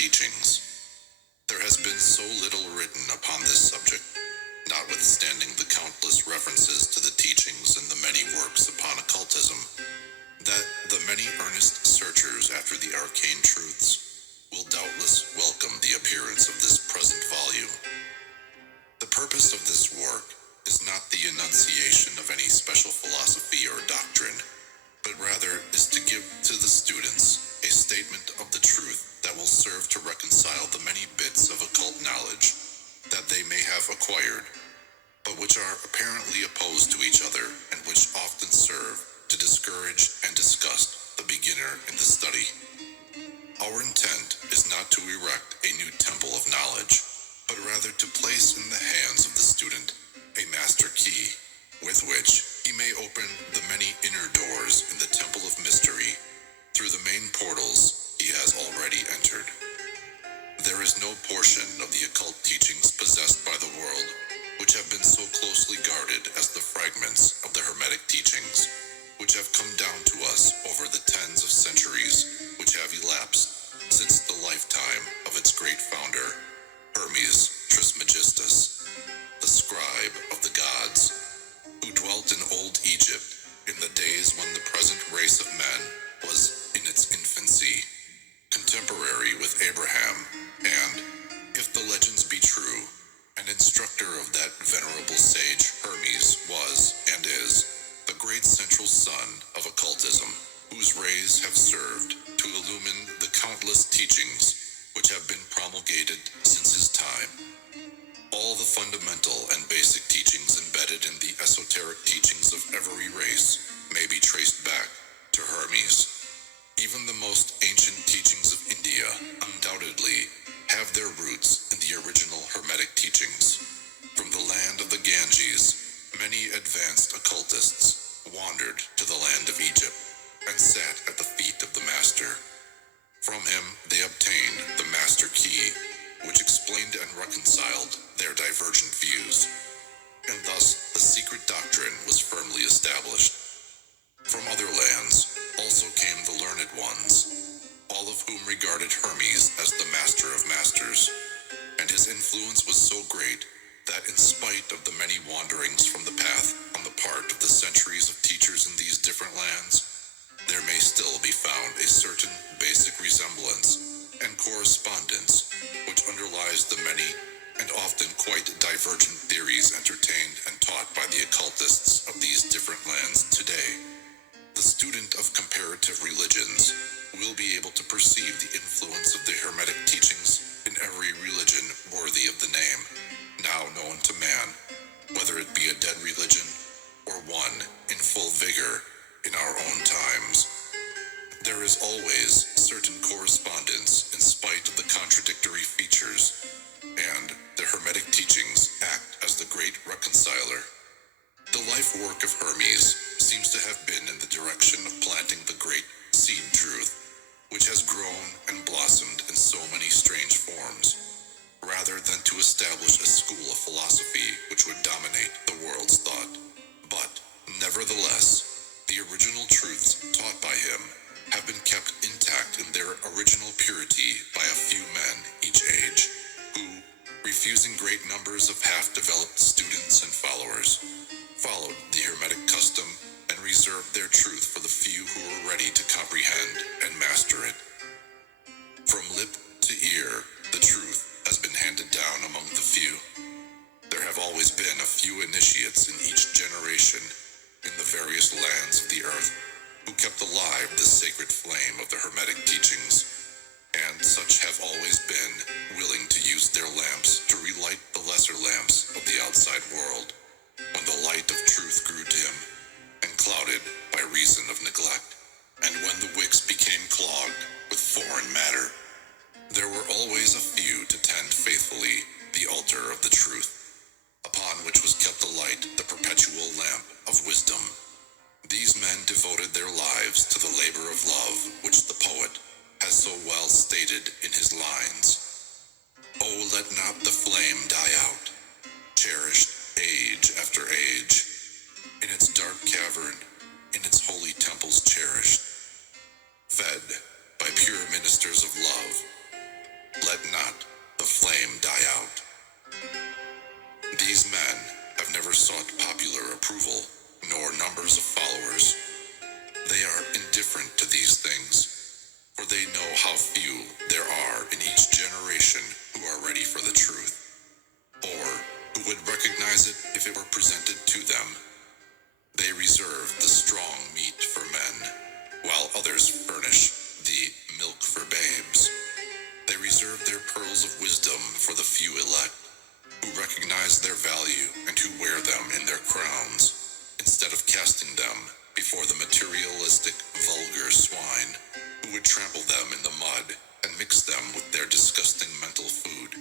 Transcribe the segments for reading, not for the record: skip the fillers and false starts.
teachings. There has been so little written upon this subject, notwithstanding the countless references to the teachings and the many works upon occultism, that the many earnest searchers after the arcane truths will doubtless welcome the appearance of this present volume. The purpose of this work is not the enunciation of any special philosophy or doctrine, but rather is to give to the students a statement of the truth that will serve to reconcile the many bits of occult knowledge that they may have acquired, but which are apparently opposed to each other and which often serve to discourage and disgust the beginner in the study. Our intent is not to erect a new temple of knowledge, but rather to place in the hands of the student a master key, with which he may open the many inner doors in the temple of mystery through the main portals he has already entered. There is no portion of the occult teachings possessed by the world which have been so closely guarded as the fragments of the Hermetic teachings, which have come down to us over the tens of centuries which have elapsed since the lifetime of its great founder, Hermes Trismegistus, the scribe of the gods, who dwelt in old Egypt in the days when the present race of men was in its infancy, contemporary with Abraham, and, if the legends be true, an instructor of that venerable sage Hermes was, and is, the great central sun of occultism, whose rays have served to illumine the countless teachings which have been promulgated since his time. All the fundamental and basic teachings embedded in the esoteric teachings of every race may be traced back to Hermes. Even the most ancient teachings of India undoubtedly have their roots in the original Hermetic teachings. From the land of the Ganges, many advanced occultists wandered to the land of Egypt and sat at the feet of the master. From him they obtained the master key, which explained and reconciled their divergent views, and thus the secret doctrine was firmly established. From other lands also came the learned ones, all of whom regarded Hermes as the master of masters, and his influence was so great that in spite of the many wanderings from the path on the part of the centuries of teachers in these different lands, there may still be found a certain basic resemblance and correspondence which underlies the many and often quite divergent theories entertained and taught by the occultists of these different lands today. The student of comparative religions will be able to perceive the influence of the Hermetic teachings in every religion worthy of the name, now known to man, whether it be a dead religion or one in full vigor in our own times. There is always certain correspondence in spite of the contradictory features, and the Hermetic teachings act as the great reconciler. The life work of Hermes seems to have been in the direction of planting the great seed truth, which has grown and blossomed in so many strange forms, rather than to establish a school of philosophy which would dominate the world's thought. But, nevertheless, the original truths taught by him have been kept intact in their original purity by a few men each age, who, refusing great numbers of half-developed students and followers, followed the Hermetic custom and reserved their truth for the few who were ready to comprehend and master it. From lip to ear, the truth has been handed down among the few. There have always been a few initiates in each generation in the various lands of the earth who kept alive the sacred flame of the Hermetic teachings, and such have always been willing to use their lamps to relight the lesser lamps of the outside world when the light of truth grew dim and clouded by reason of neglect, and when the wicks became clogged with foreign matter. There were always a few to tend faithfully the altar of the truth, upon which was kept alight the perpetual lamp of wisdom. These men devoted their lives to the labor of love, which the poet has so well stated in his lines. Oh, let not the flame die out, cherished age after age, in its dark cavern, in its holy temples cherished, fed by pure ministers of love. sought popular approval, nor numbers of followers. They are indifferent to these things, for they know how few there are in each generation who are ready for the truth, or who would recognize it if it were presented to them. They reserve the strong meat for men, while others furnish the milk for babes. They reserve their pearls of wisdom for the few elect, who recognize their value and who wear them in their crowns, instead of casting them before the materialistic, vulgar swine, who would trample them in the mud and mix them with their disgusting mental food.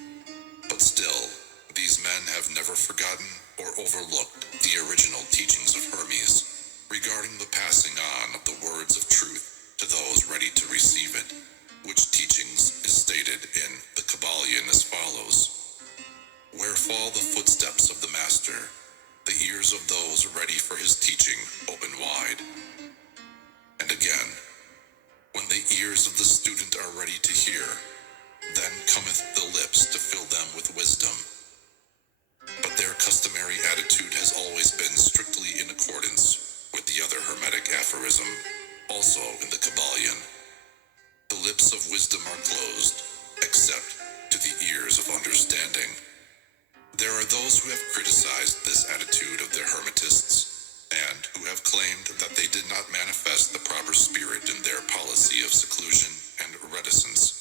But still, these men have never forgotten or overlooked the original teachings of Hermes regarding the passing on of the words of truth to those ready to receive it, which teachings is stated in the Kybalion as follows: Where fall the footsteps of the Master, the ears of those ready for his teaching open wide. And again, when the ears of the student are ready to hear, then cometh the lips to fill them with wisdom. But their customary attitude has always been strictly in accordance with the other Hermetic aphorism, also in the Kybalion. The lips of wisdom are closed, except to the ears of understanding. There are those who have criticized this attitude of the Hermetists, and who have claimed that they did not manifest the proper spirit in their policy of seclusion and reticence.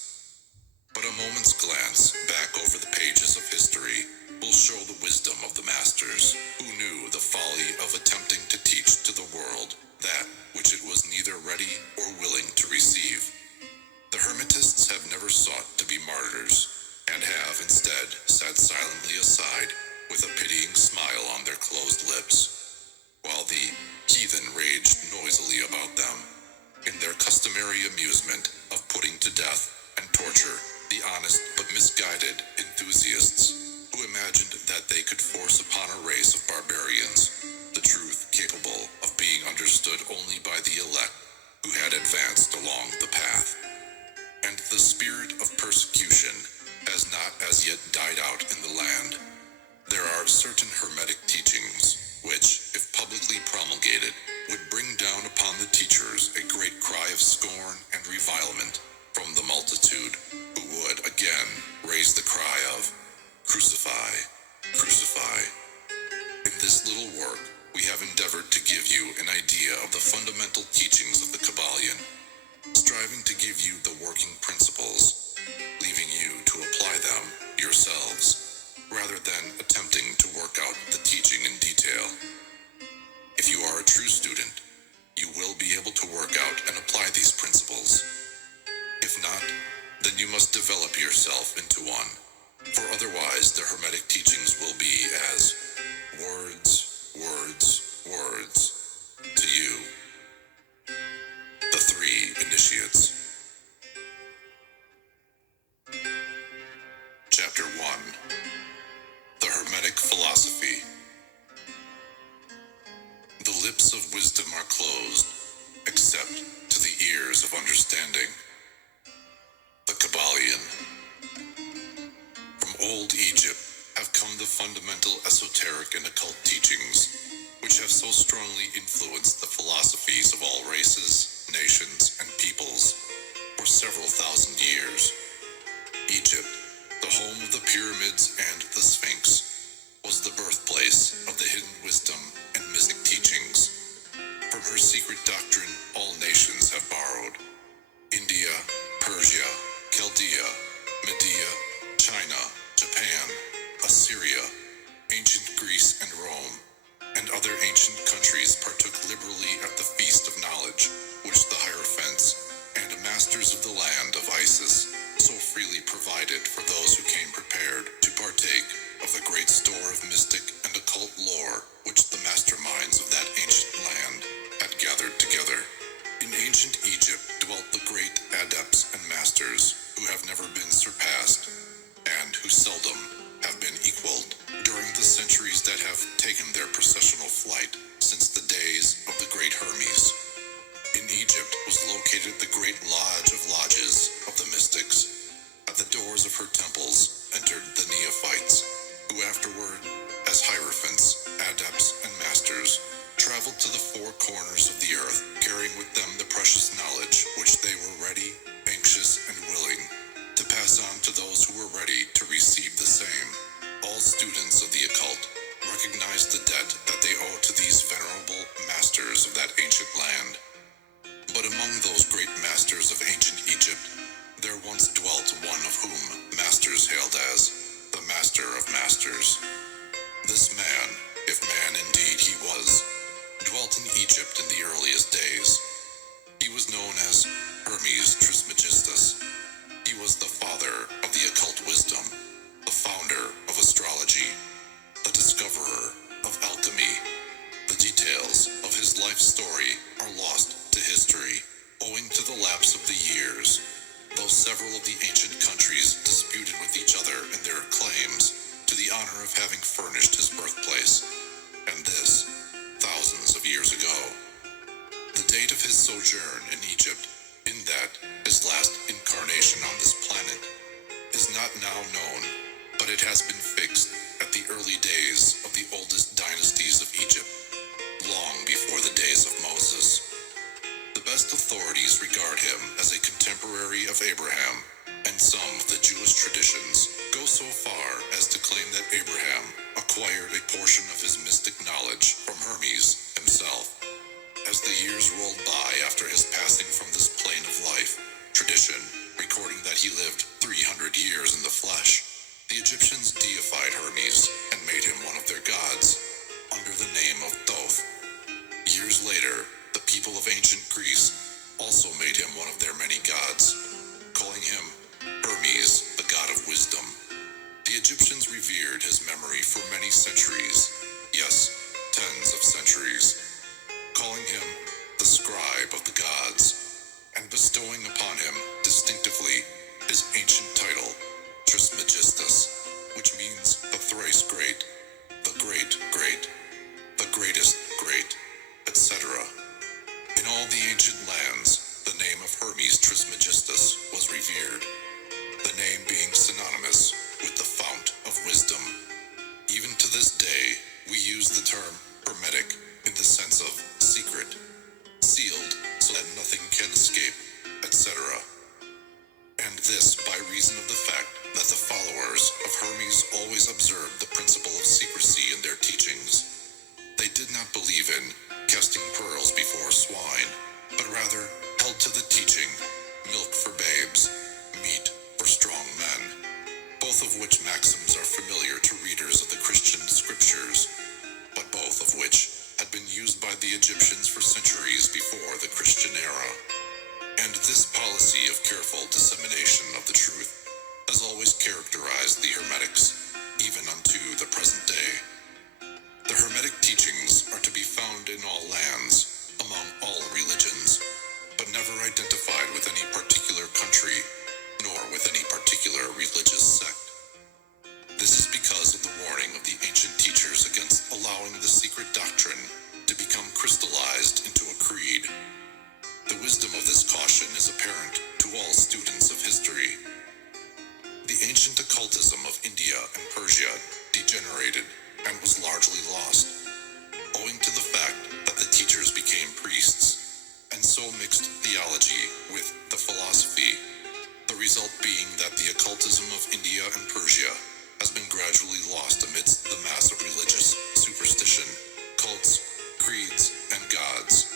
But a moment's glance back over the pages of history will show the wisdom of the masters, who knew the folly of attempting to teach to the world that which it was neither ready or willing to receive. The Hermetists have never sought to be martyrs, and have instead sat silently aside with a pitying smile on their closed lips, while the heathen raged noisily about them, in their customary amusement of putting to death and torture the honest but misguided enthusiasts who imagined that they could force upon a race of barbarians the truth capable of being understood only by the elect who had advanced along the path. And the spirit of persecution has not as yet died out in the land. There are certain Hermetic teachings which, if publicly promulgated, would bring down upon the teachers a great cry of scorn and revilement from the multitude, who would again raise the cry of, "Crucify, crucify." In this little work, we have endeavored to give you an idea of the fundamental teachings of the Kybalion, striving to give you the working principles, leaving you to apply them yourselves, rather than attempting to work out the teaching in detail. If you are a true student, you will be able to work out and apply these principles. If not, then you must develop yourself into one, for otherwise the Hermetic teachings will be as words, words, words to you. The Three Initiates. Chapter 1. The Hermetic Philosophy. The lips of wisdom are closed, except to the ears of understanding. The Kybalion. From old Egypt have come the fundamental esoteric and occult teachings, which have so strongly influenced the philosophies of all races, nations, and peoples for several thousand years. Egypt, the home of the pyramids and the Sphinx, was the birthplace of the hidden wisdom and mystic teachings. From her secret doctrine, all nations have borrowed. India, Persia, Chaldea, Media, China, Japan, Assyria, ancient Greece and Rome, and other ancient countries partook liberally at the feast of knowledge, which the Hierophants and masters of the land of Isis so freely provided for those who came prepared to partake of the great store of mystic and occult lore which the masterminds of that ancient land had gathered together. In ancient Egypt dwelt the great adepts and masters who have never been surpassed, and who seldom have been equaled during the centuries that have taken their processional flight since the days of the great Hermes. In Egypt was located the great lodge of lodges of the mystics. At the doors of her temples entered the neophytes, who afterward, as hierophants, adepts, and masters, traveled to the four corners of the earth, carrying with them the precious knowledge which they were ready, anxious, and willing to pass on to those who were ready to receive the same. All students of the occult recognize the debt that they owe to these venerable masters of that ancient land. But among those great masters of ancient Egypt, there once dwelt one of whom masters hailed as the Master of Masters. This man, if man indeed he was, dwelt in Egypt in the earliest days. He was known as Hermes Trismegistus. He was the father of the occult wisdom, the founder of astrology, the discoverer of alchemy. The details of his life story are lost to history, owing to the lapse of the years, though several of the ancient countries disputed with each other in their claims to the honor of having furnished his birthplace, and this thousands of years ago. The date of his sojourn in Egypt, in that his last incarnation on this planet, is not now known, but it has been fixed at the early days of the oldest dynasties of Egypt, long before the days of Moses. The best authorities regard him as a contemporary of Abraham, and some of the Jewish traditions go so far as to claim that Abraham acquired a portion of his mystic knowledge from Hermes himself. As the years rolled by after his passing from this plane of life, tradition recording that he lived 300 years in the flesh, the Egyptians deified Hermes and made him one of their gods, under the name of Thoth. Years later, the people of ancient Greece also made him one of their many gods, calling him Hermes, the god of wisdom. The Egyptians revered his memory for many centuries, yes, tens of centuries, calling him the scribe of the gods, and bestowing upon him distinctively his ancient title, Trismegistus, which means the thrice great, the great great, the greatest great, etc. In all the ancient lands, the name of Hermes Trismegistus was revered, the name being synonymous with the fount of wisdom. Even to this day, we use the term hermetic in the sense of secret, sealed so that nothing can escape, etc. And this by reason of the fact that the followers of Hermes always observed the principle of secrecy in their teachings. They did not believe in casting pearls before swine, but rather held to the teaching, milk for babes, meat for strong men, both of which maxims are familiar to readers of the Christian scriptures, but both of which had been used by the Egyptians for centuries before the Christian era. And this policy of careful dissemination of the truth has always characterized the Hermetics, even unto the present day. The Hermetic teachings are to be found in all lands, among all religions, but never identified with any particular country, nor with any particular religious sect. This is because of the warning of the ancient teachers against allowing the secret doctrine to become crystallized into a creed. The wisdom of this caution is apparent to all students of history. The ancient occultism of India and Persia degenerated and was largely lost, owing to the fact that the teachers became priests, and so mixed theology with the philosophy, the result being that the occultism of India and Persia has been gradually lost amidst the mass of religious superstition, cults, creeds, and gods.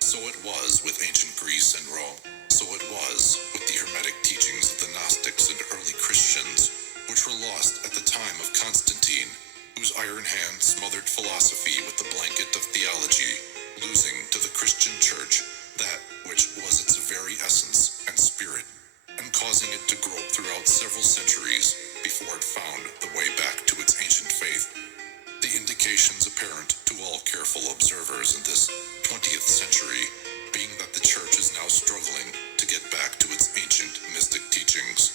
So it was with ancient Greece and Rome. So it was with the Hermetic teachings of the Gnostics and early Christians, which were lost at the time of Constantine, whose iron hand smothered philosophy with the blanket of theology, losing to the Christian church that which was its very essence and spirit, and causing it to grope throughout several centuries before it found the way back to its ancient faith. The indications apparent to all careful observers in this 20th century being that the church is now struggling to get back to its ancient mystic teachings.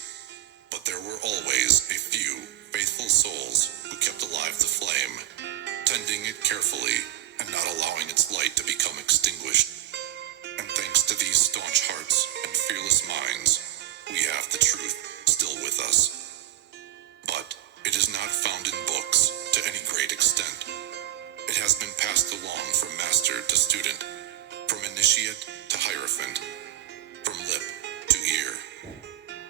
But there were always a few faithful souls who kept alive the flame, tending it carefully and not allowing its light to become extinguished. And thanks to these staunch hearts and fearless minds, we have the truth still with us. But it is not found in to student, from initiate to hierophant, from lip to ear.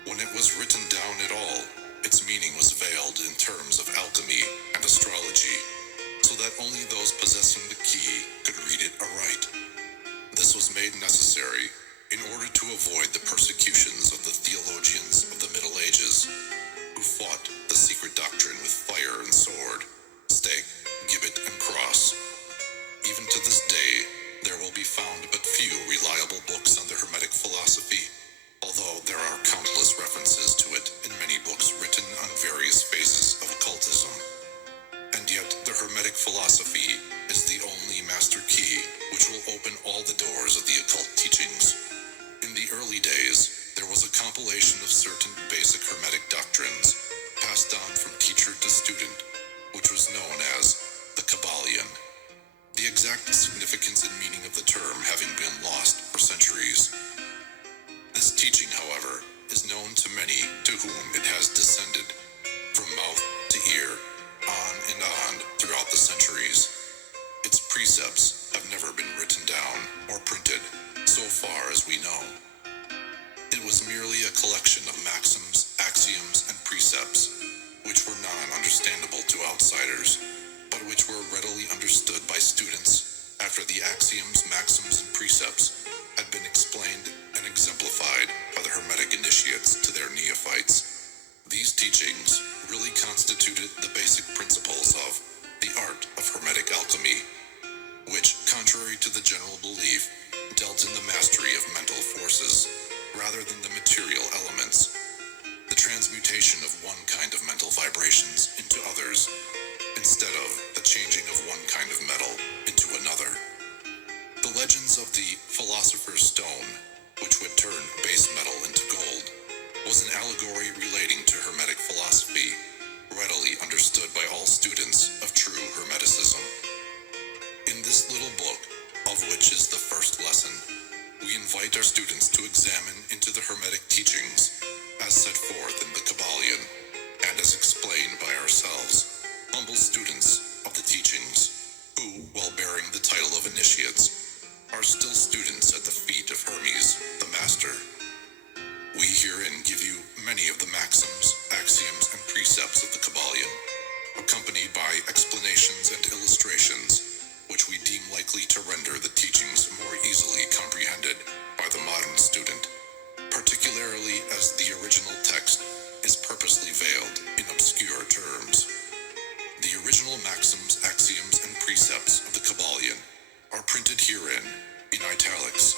When it was written down at all, its meaning was veiled in terms of alchemy and astrology, so that only those possessing the key could read it aright. This was made necessary in order to avoid the persecutions of the theologians of the Middle Ages, who fought the secret doctrine with fire and sword, stake, gibbet, and cross. Even to this day, there will be found but few reliable books on the Hermetic philosophy, although there are countless references to it in many books written on various phases of occultism. And yet, the Hermetic philosophy is the only master key which will open all the doors of the occult teachings. In the early days, there was a compilation of certain basic Hermetic doctrines passed on from teacher to student, which was known as the Kabbalion. The exact significance and meaning of the term having been lost for centuries. This teaching, however, is known to many to whom it has descended, from mouth to ear, on throughout the centuries. Its precepts have never been written down or printed, so far as we know. It was merely a collection of maxims, axioms, and precepts, which were non-understandable to outsiders, but which were readily understood by students after the axioms, maxims, and precepts had been explained and exemplified by the Hermetic initiates to their neophytes. These teachings really constituted the basic principles of the art of Hermetic alchemy, which, contrary to the general belief, dealt in the mastery of mental forces rather than the material elements, the transmutation of one kind of mental vibrations into others, instead of the changing of one kind of metal into another. The legends of the Philosopher's Stone, which would turn base metal into gold, was an allegory relating to Hermetic philosophy, readily understood by all students of true Hermeticism. In this little book, of which is the first lesson, we invite our students to examine into the Hermetic teachings as set forth in the Kabbalion, and as explained by ourselves, humble students of the teachings, who, while bearing the title of initiates, are still students at the feet of Hermes, the Master. We herein give you many of the maxims, axioms, and precepts of the Kabbalion, accompanied by explanations and illustrations, which we deem likely to render the teachings more easily comprehended by the modern student, particularly as the original text is purposely veiled in obscure terms. The original maxims, axioms, and precepts of the Kabbalion are printed herein in italics,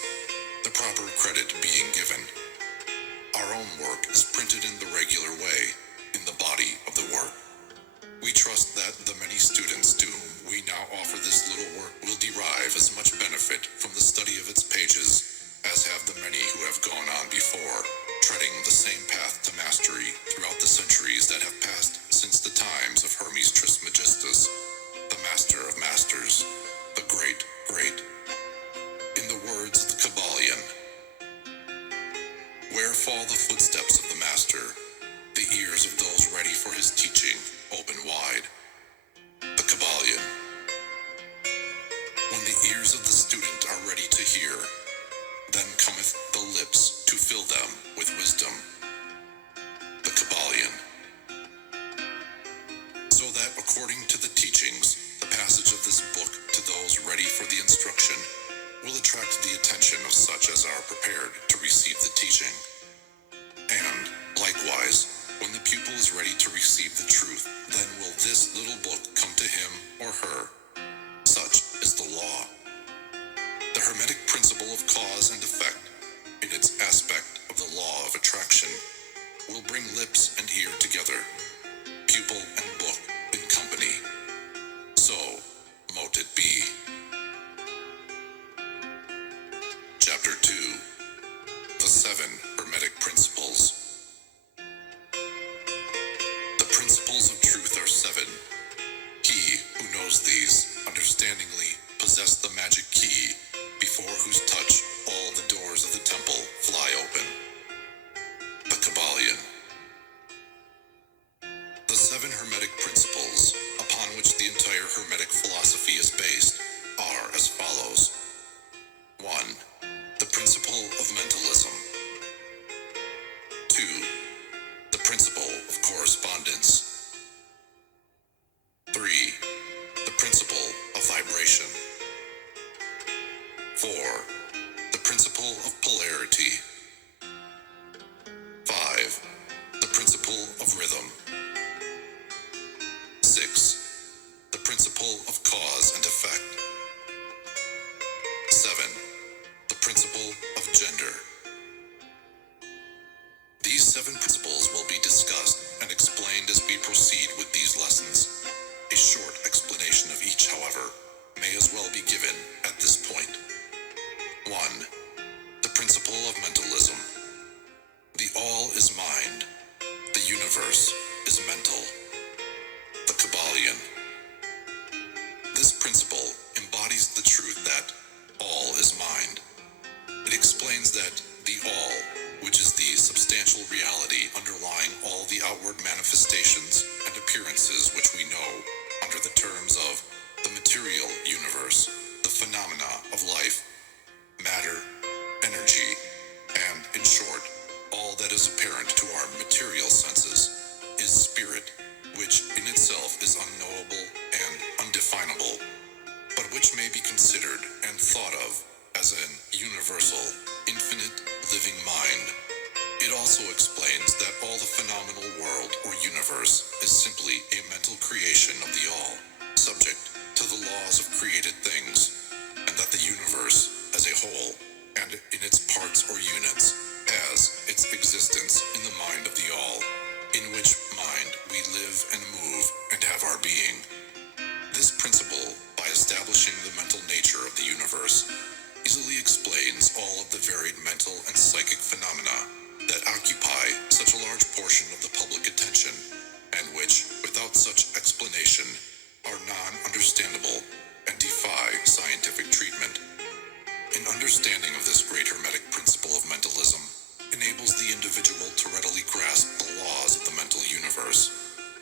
the proper credit being given. Our own work is printed in the regular way, in the body of the work. We trust that the many students to whom we now offer this little work will derive as much benefit from the study of its pages as have the many who have gone on before, treading the same path to mastery throughout the centuries that have passed since the times of Hermes Trismegistus, the Master of Masters, the Great. In the words of the Kabbalion, where fall the footsteps of the Master, the ears of those ready for his teaching open wide. The Kabbalion. When the ears of the student are ready to hear, then cometh the lips to fill them with wisdom. The Kabbalion. So that according to the teachings, the passage of this book to those ready for the instruction will attract the attention of such as are prepared to receive the teaching. And, likewise, when the pupil is ready to receive the truth, then will this little book come to him or her. Such is the law. The Hermetic principle of cause and effect, in its aspect of the law of attraction, will bring lips and ear together, pupil and book in company. So, mote it be. Chapter 2. The 7 Hermetic Principles. The principles of truth are 7. He who knows these, understandingly, possessed the magic key, before whose touch all the doors of the temple fly open. The Kabbalion. The 7 Hermetic Principles, upon which the entire Hermetic philosophy is based, are as follows. 1. The principle of mentalism. 2. The principle of correspondence. 3. The principle of vibration. 4. The principle of polarity. 5. The principle of rhythm. 6. The principle of cause and effect. 7. The principle of gender. These 7 principles will be discussed and explained as we proceed with these lessons. A short explanation of each, however, may as well be given at this point. 1. The principle of mentalism. The all is mind. The universe is mental. The Kabbalion. This principle embodies the truth that all is mind. It explains that the all, which is the substantial reality underlying all the outward manifestations and appearances which we know under the terms of the material universe, the phenomena of life, matter, energy, and, in short, all that is apparent to our material senses, is spirit, which in itself is unknowable and undefinable, but which may be considered and thought of as an universal, infinite, living mind. It also explains that all the phenomenal world or universe is simply a mental creation of the all, subject to the laws of created things, and that the universe as a whole, and in its parts or units, has its existence in the mind of the all, in which mind we live and move and have our being. This principle, by establishing the mental nature of the universe, easily explains all of the varied mental and psychic phenomena that occupy such a large portion of the public attention, and which, without such explanation, are non-understandable and defy scientific treatment. An understanding of this great Hermetic principle of mentalism enables the individual to readily grasp the laws of the mental universe,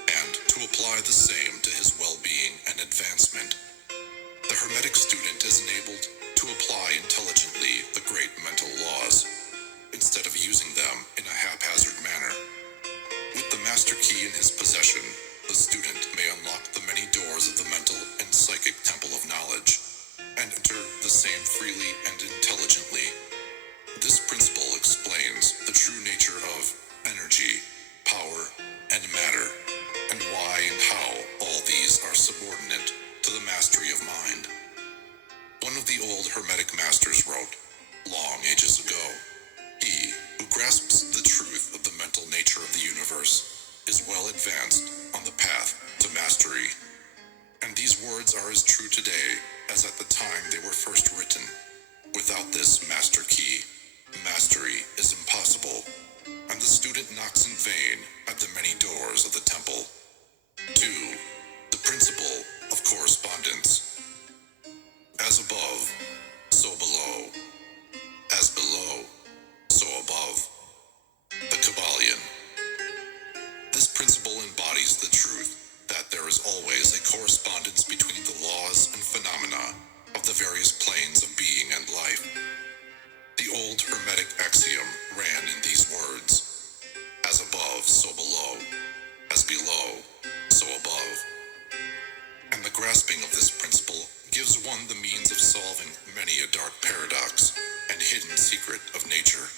and to apply the same to his well-being and advancement. The Hermetic student is enabled to apply intelligently the great mental laws, instead of using them in a haphazard manner. With the master key in his possession, the student may unlock the many doors of the mental and psychic temple of knowledge, and enter the same freely and intelligently. This principle explains the true nature of energy, power, and matter, and why and how all these are subordinate to the mastery of mind. One of the old Hermetic masters wrote, long ages ago, "He who grasps the truth of the mental nature of the universe is well advanced on the path to mastery." And these words are as true today as at the time they were first written. Without this master key, mastery is impossible, and the student knocks in vain at the many doors of the temple. 2. The principle of correspondence. As above, so below. As below, so above. The Kabbalion. This principle embodies the truth that there is always a correspondence between the laws and phenomena of the various planes of being and life. The old Hermetic axiom ran in these words: as above, so below; as below, so above. And the grasping of this principle gives one the means of solving many a dark paradox and hidden secret of nature.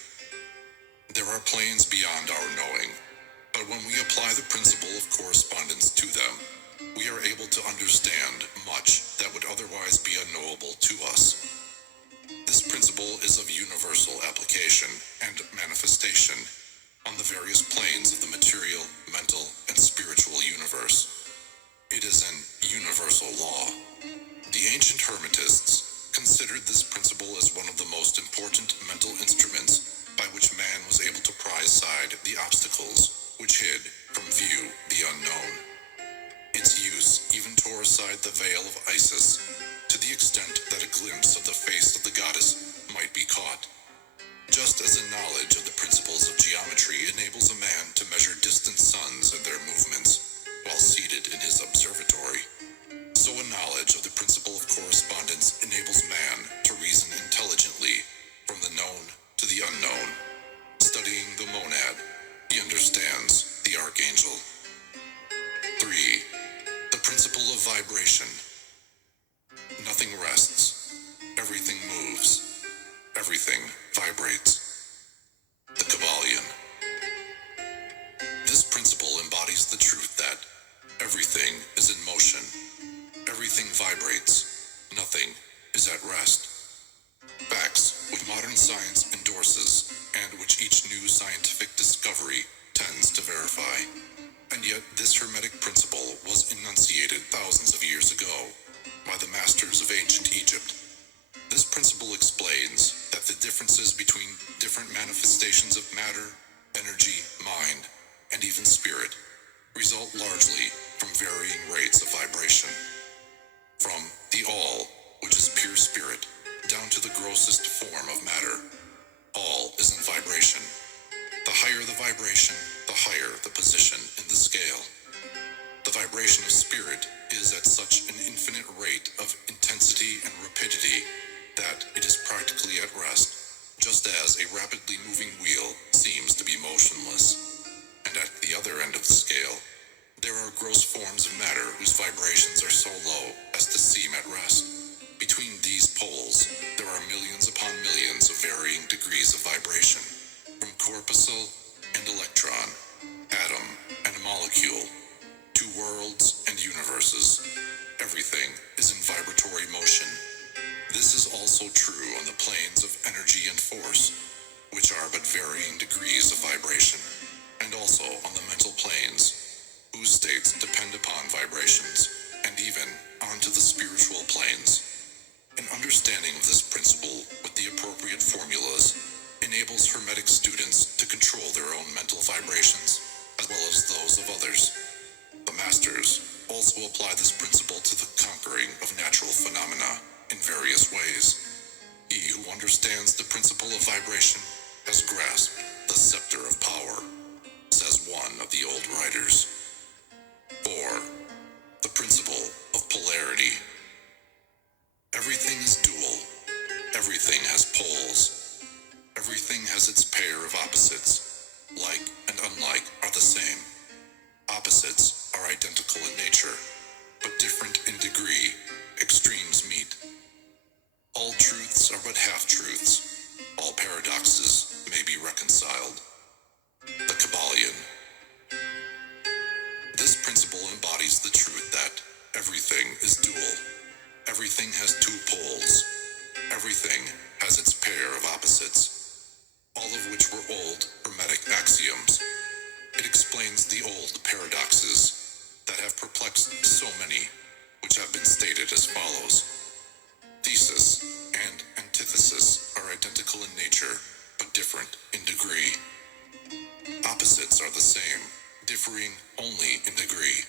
There are planes beyond our knowing, but when we apply the principle of correspondence to them, we are able to understand much that would otherwise be unknowable to us. This principle is of universal application and manifestation on the various planes of the material, mental, and spiritual universe. It is an universal law. The ancient Hermetists considered this principle as one of the most important mental instruments by which man was able to pry aside the obstacles which hid from view the unknown. Its use even tore aside the veil of Isis, to the extent that a glimpse of the face of the goddess might be caught. Just as a knowledge of the principles of geometry enables a man to measure distant suns and their movements while seated in his observatory, so a knowledge of the principle of correspondence vibration. Nothing rests. Everything moves. Everything vibrates. The Kabbalion. This principle embodies the truth that everything is in motion. Everything vibrates. Nothing is at rest. Facts which modern science endorses and which each new scientific discovery tends to verify. And yet this Hermetic principle was enunciated thousands of years ago by the masters of ancient Egypt. This principle explains that the differences between different manifestations of matter, energy, mind, and even spirit result largely from varying rates of vibration. From the all, which is pure spirit, down to the grossest form of matter, all is in vibration. The higher the vibration, the higher the position in the scale. The vibration of spirit is at such an infinite rate of intensity and rapidity that it is practically at rest, just as a rapidly moving wheel seems to be motionless. And at the other end of the scale, there are gross forms of matter whose vibrations are so low as to seem at rest. Between these poles, there are millions upon millions of varying degrees of vibration, from corpuscle and electron, atom and molecule, to worlds and universes. Everything is in vibratory motion. This is also true on the planes of energy and force, which are but varying degrees of vibration, and also on the mental planes, whose states depend upon vibrations, and even onto the spiritual planes. An understanding of this principle with the appropriate formulas enables Hermetic students to control their own mental vibrations, as well as those of others. The masters also apply this principle to the conquering of natural phenomena in various ways. He who understands the principle of vibration has grasped the scepter of power, says one of the old writers. 4. The principle of polarity. Everything is dual. Everything has poles. Everything has its pair of opposites. Like and unlike are the same. Opposites are identical in nature, but different in degree. Extremes meet. All truths are but half-truths. All paradoxes may be reconciled. The Kabbalion. This principle embodies the truth that everything is dual. Everything has two poles. Everything has its pair of opposites, all of which were old Hermetic axioms. It explains the old paradoxes that have perplexed so many, which have been stated as follows. Thesis and antithesis are identical in nature, but different in degree. Opposites are the same, differing only in degree.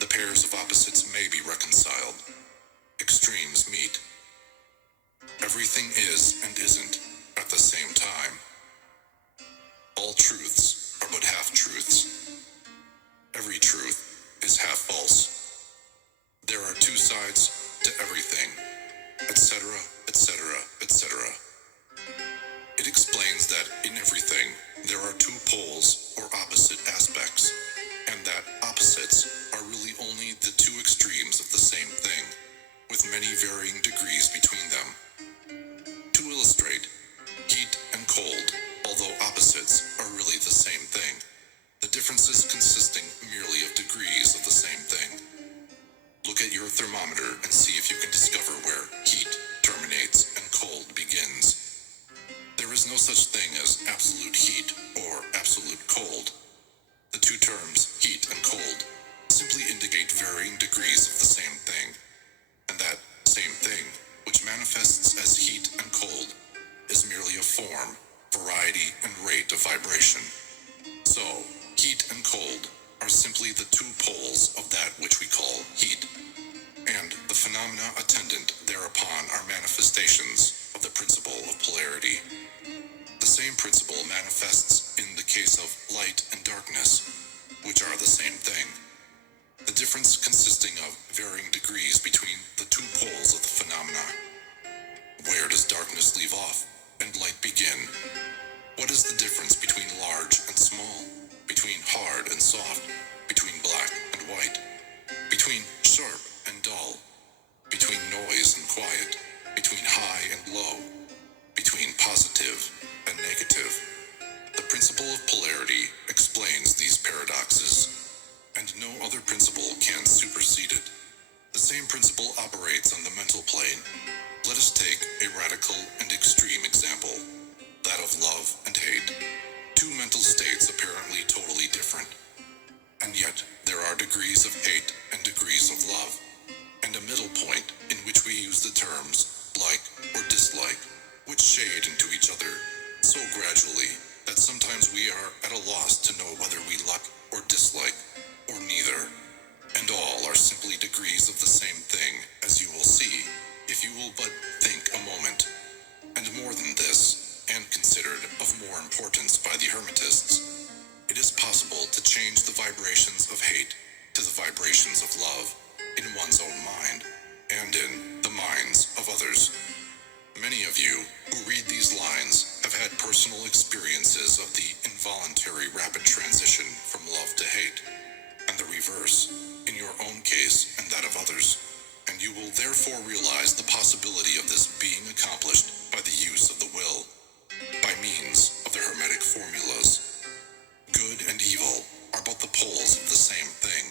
The pairs of opposites may be reconciled. Extremes meet. Everything is and isn't at the same time. All truths are but half-truths. Every truth is half-false. There are two sides to everything, etc., etc., etc. It explains that in everything there are two poles or opposite aspects, and that opposites are really only the two extremes of the same thing, with many varying degrees between them. To illustrate, heat and cold, although opposites, are really the same thing, the differences consisting merely of degrees of the same thing. Look at your thermometer and see if you can discover where heat terminates and cold begins. There is no such thing as absolute heat or absolute cold. The two terms, heat and cold, simply indicate varying degrees of the same thing, and that same thing, which manifests as heat and cold, is merely a form, variety, and rate of vibration. So, heat and cold are simply the two poles of that which we call heat, and the phenomena attendant thereupon are manifestations of the principle of polarity. The same principle manifests in the case of light and darkness, which are the same thing. The difference consisting of varying degrees between the two poles of the phenomena. Where does darkness leave off and light begin? What is the difference between large and small, between hard and soft, between black and white, between quiet, between high and low, between positive and negative. The principle of polarity explains these paradoxes, and no other principle can supersede it. The same principle operates on the mental plane. Let us take a radical and extreme example, that of love and hate. Two mental states apparently totally different. And yet, there are degrees of hate and degrees of love, and a middle point in which we use the terms like or dislike, which shade into each other so gradually that sometimes we are at a loss to know whether we like or dislike, or neither. And all are simply degrees of the same thing, as you will see, if you will but think a moment. And more than this, and considered of more importance by the Hermetists, it is possible to change the vibrations of hate to the vibrations of love in one's own mind, and in the minds of others. Many of you who read these lines have had personal experiences of the involuntary rapid transition from love to hate, and the reverse, in your own case and that of others, and you will therefore realize the possibility of this being accomplished by the use of the will, by means of the Hermetic formulas. Good and evil are but the poles of the same thing,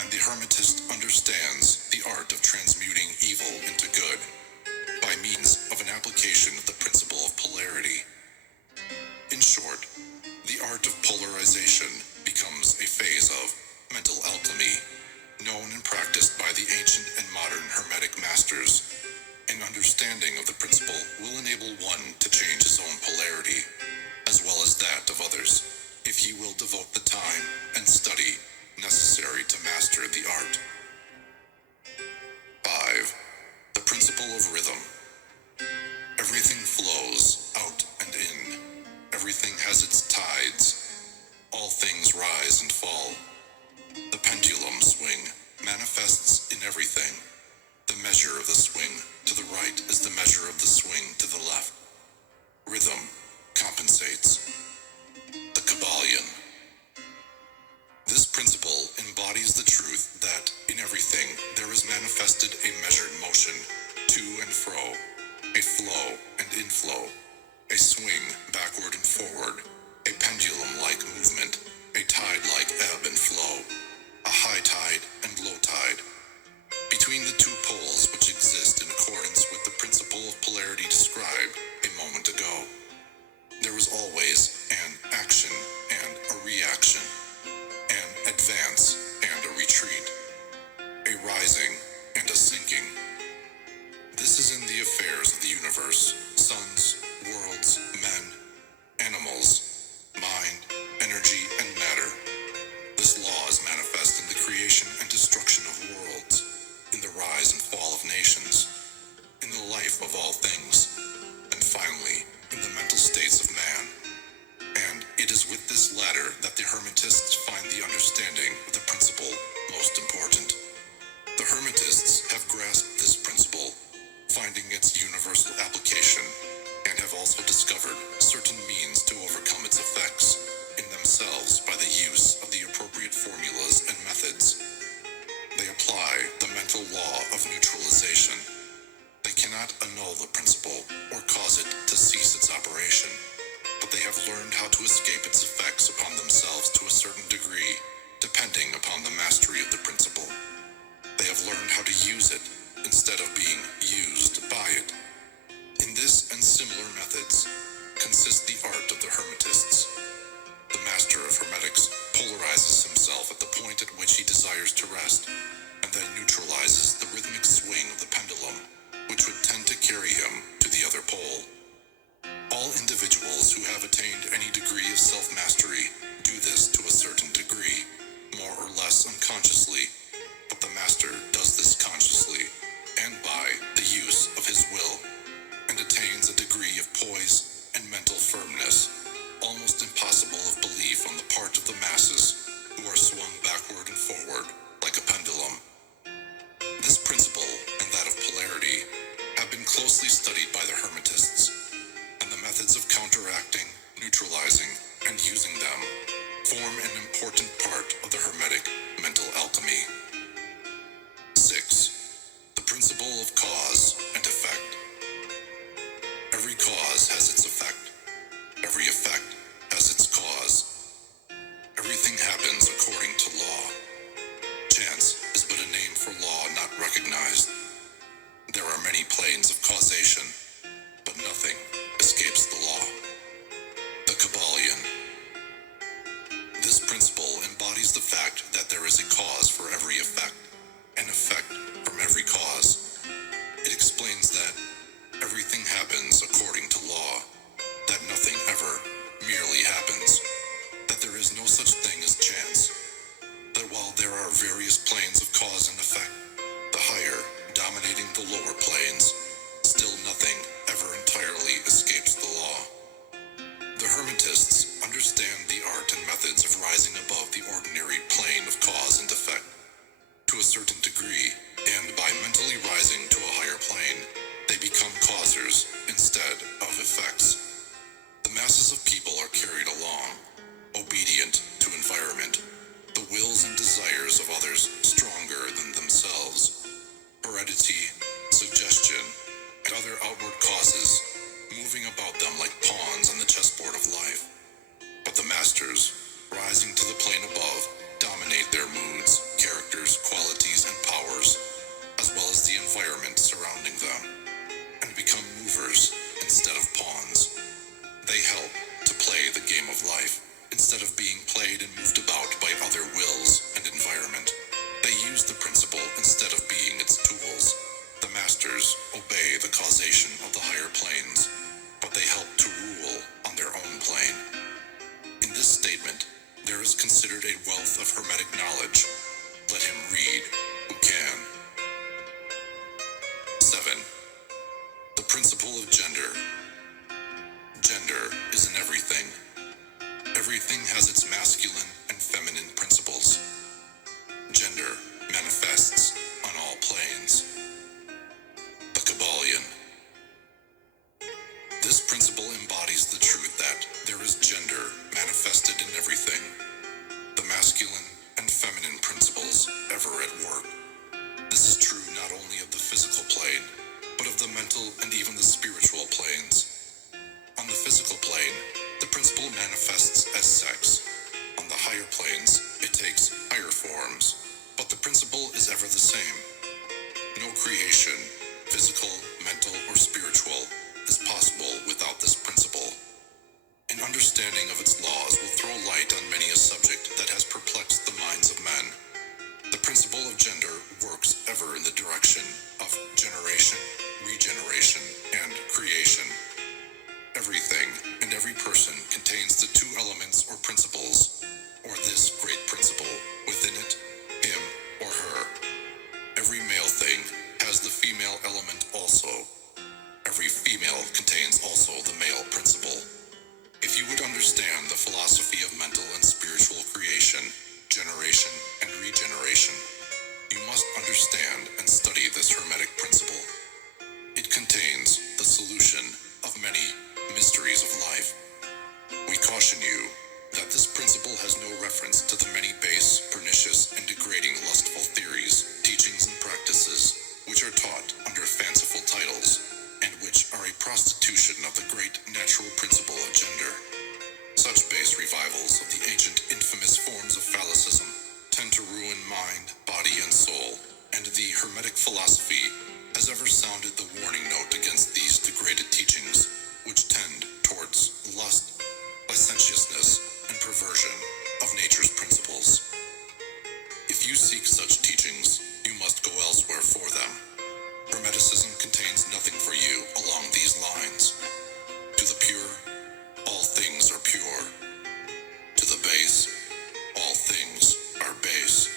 and the Hermetist understands the art of transmuting evil into good, by means of an application of the principle of polarity. In short, the art of polarization becomes a phase of mental alchemy, known and practiced by the ancient and modern Hermetic masters. An understanding of the principle will enable one to change his own polarity, as well as that of others, if he will devote the time and study necessary to master the art. 5. The principle of rhythm. Everything flows out and in. Everything has its tides. All things rise and fall. The pendulum swing manifests in everything. The measure of the swing to the right is the measure of the swing to the left. Rhythm compensates. The Kabbalion. This principle embodies the truth that in everything there is manifested a measured motion, to and fro, a flow and inflow, a swing backward and forward, a pendulum-like movement, a tide-like ebb and flow, a high tide and low tide. Between the two poles which exist in accordance with the principle of polarity described a moment ago, there is always an action and a reaction, an advance and a retreat, a rising and a sinking. This is in the affairs of the universe, suns, worlds, men, animals, mind, energy, and matter. This law is manifest in the creation and destruction of worlds, in the rise and fall of nations, in the life of all things, and finally, in the mental states of man. And it is with this latter that the Hermetists find the understanding of the principle most important. The Hermetists have grasped this principle, finding its universal application, and have also discovered certain means to overcome its effects in themselves by the use of the appropriate formulas and methods. They apply the mental law of neutralization. They cannot annul the principle or cause it to cease its operation, but they have learned how to escape its effects upon themselves to a certain degree, depending upon the mastery of the principle. They have learned how to use it instead of being used by it. In this and similar methods consists the art of the Hermetists. The master of Hermetics polarizes himself at the point at which he desires to rest, and then neutralizes the rhythmic swing of the pendulum, which would tend to carry him to the other pole. All individuals who have attained any degree of self-mastery do this to a certain degree, more or less unconsciously, but the master does this consciously, and by the use of his will, and attains a degree of poise and mental firmness, almost impossible of belief on the part of the masses, who are swung backward and forward like a pendulum. This principle and that of polarity have been closely studied by the Hermetists, and the methods of counteracting, neutralizing, and using them form an important for law not recognized. There are many planes of causation, but nothing escapes the law. The Kabbalion. This principle embodies the fact that there is a cause for every effect, an effect from every cause. It explains that everything happens according to law, that nothing ever merely happens, that there is no such thing as chance, that while there are various planes of cause and effect, the higher dominating the lower planes, still nothing ever entirely escapes the law. The Hermetists understand the art and methods of rising above the ordinary plane of cause and effect to a certain degree, and by mentally rising to a higher plane, they become causers instead of effects. The masses of people are carried along, obedient to environment, the wills and desires of others stronger than themselves, heredity, suggestion, and other outward causes moving about them like pawns on the chessboard of life. But the masters, rising to the plane above, dominate their moods, characters, qualities, and powers, as well as the environment surrounding them, and become movers instead of pawns. They help to play the game of life, instead of being played and moved about by other wills and environment. They use the principle instead of being its tools. The masters obey the causation of the higher planes, but they help to rule on their own plane. In this statement, there is considered a wealth of Hermetic knowledge. Let him read who can. 7. The principle of gender. Gender is in everything. Everything has its masculine and feminine principles. Gender manifests on all planes. The Kabbalion. This principle embodies the truth that there is gender manifested in everything, the masculine and feminine principles ever at work. This is true not only of the physical plane, but of the mental and even the spiritual planes. On the physical plane, the principle manifests as sex. On the higher planes, it takes higher forms, but the principle is ever the same. No creation, physical, mental, or spiritual, is possible without this principle. An understanding of its laws will throw light on many a subject that has perplexed the minds of men. The principle of gender works ever in the direction of generation, regeneration, and creation. Everything and every person contains the two elements or principles, or this great principle, within it, him or her. Every male thing has the female element also. Every female contains also the male principle. If you would understand the philosophy of mental and spiritual creation, generation, and regeneration, you must understand and study this Hermetic principle. It contains the solution of many mysteries of life. We caution you that this principle has no reference to the many base, pernicious, and degrading lustful theories, teachings, and practices which are taught under fanciful titles, and which are a prostitution of the great natural principle of gender. Such base revivals of the ancient infamous forms of phallicism tend to ruin mind, body, and soul, and the Hermetic philosophy has ever sounded the warning note against these degraded teachings, which tend towards lust, licentiousness, and perversion of nature's principles. If you seek such teachings, you must go elsewhere for them. Hermeticism contains nothing for you along these lines. To the pure, all things are pure. To the base, all things are base.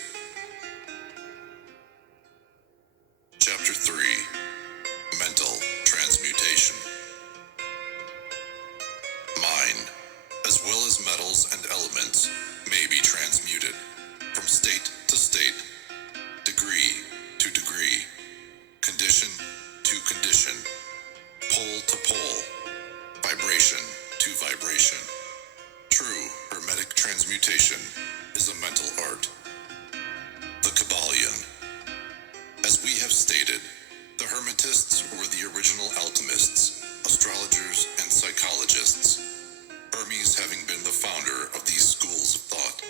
Chapter 3. Mental Transmutation. Mind, as well as metals and elements, may be transmuted from state to state, degree to degree, condition to condition, pole to pole, vibration to vibration. True Hermetic transmutation is a mental art. The Kabbalion. As we have stated, the Hermetists were the original alchemists, astrologers, and psychologists, Hermes having been the founder of these schools of thought.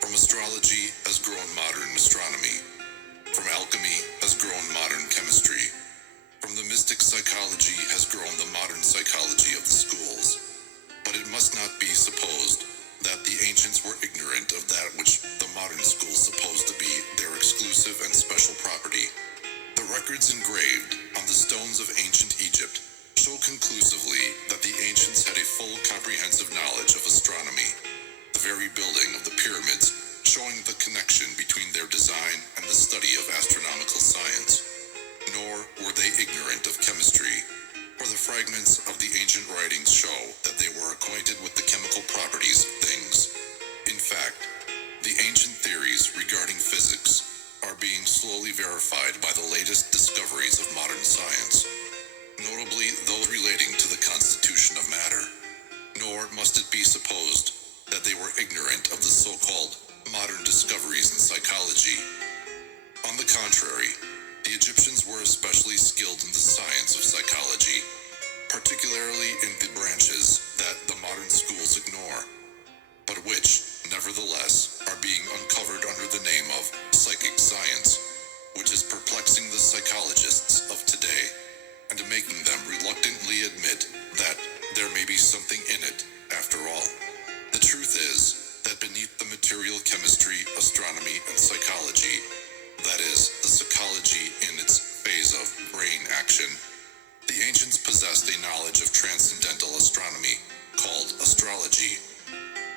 From astrology has grown modern astronomy, From alchemy has grown modern chemistry. From the mystic psychology has grown the modern psychology of the schools. But it must not be supposed that the ancients were ignorant of that which the modern schools suppose to be their exclusive and special property. The records engraved on the stones of ancient Egypt show conclusively that the ancients had a full comprehensive knowledge of astronomy, the very building of the pyramids showing the connection between their design and the study of astronomical science. Nor were they ignorant of chemistry, for the fragments of the ancient writings show that they were acquainted with the chemical properties of things. In fact, the ancient theories regarding physics are being slowly verified by the latest discoveries of modern science, notably those relating to the constitution of matter. Nor must it be supposed that they were ignorant of the so-called modern discoveries in psychology. On the contrary, the Egyptians were especially skilled in the science of psychology, particularly in the branches that the modern schools ignore, but which, nevertheless, are being uncovered under the name of psychic science, which is perplexing the psychologists of today, and making them reluctantly admit that there may be something in it, after all. The truth is that beneath the material chemistry, astronomy, and psychology, that is, the psychology in its phase of brain action, the ancients possessed a knowledge of transcendental astronomy, called astrology,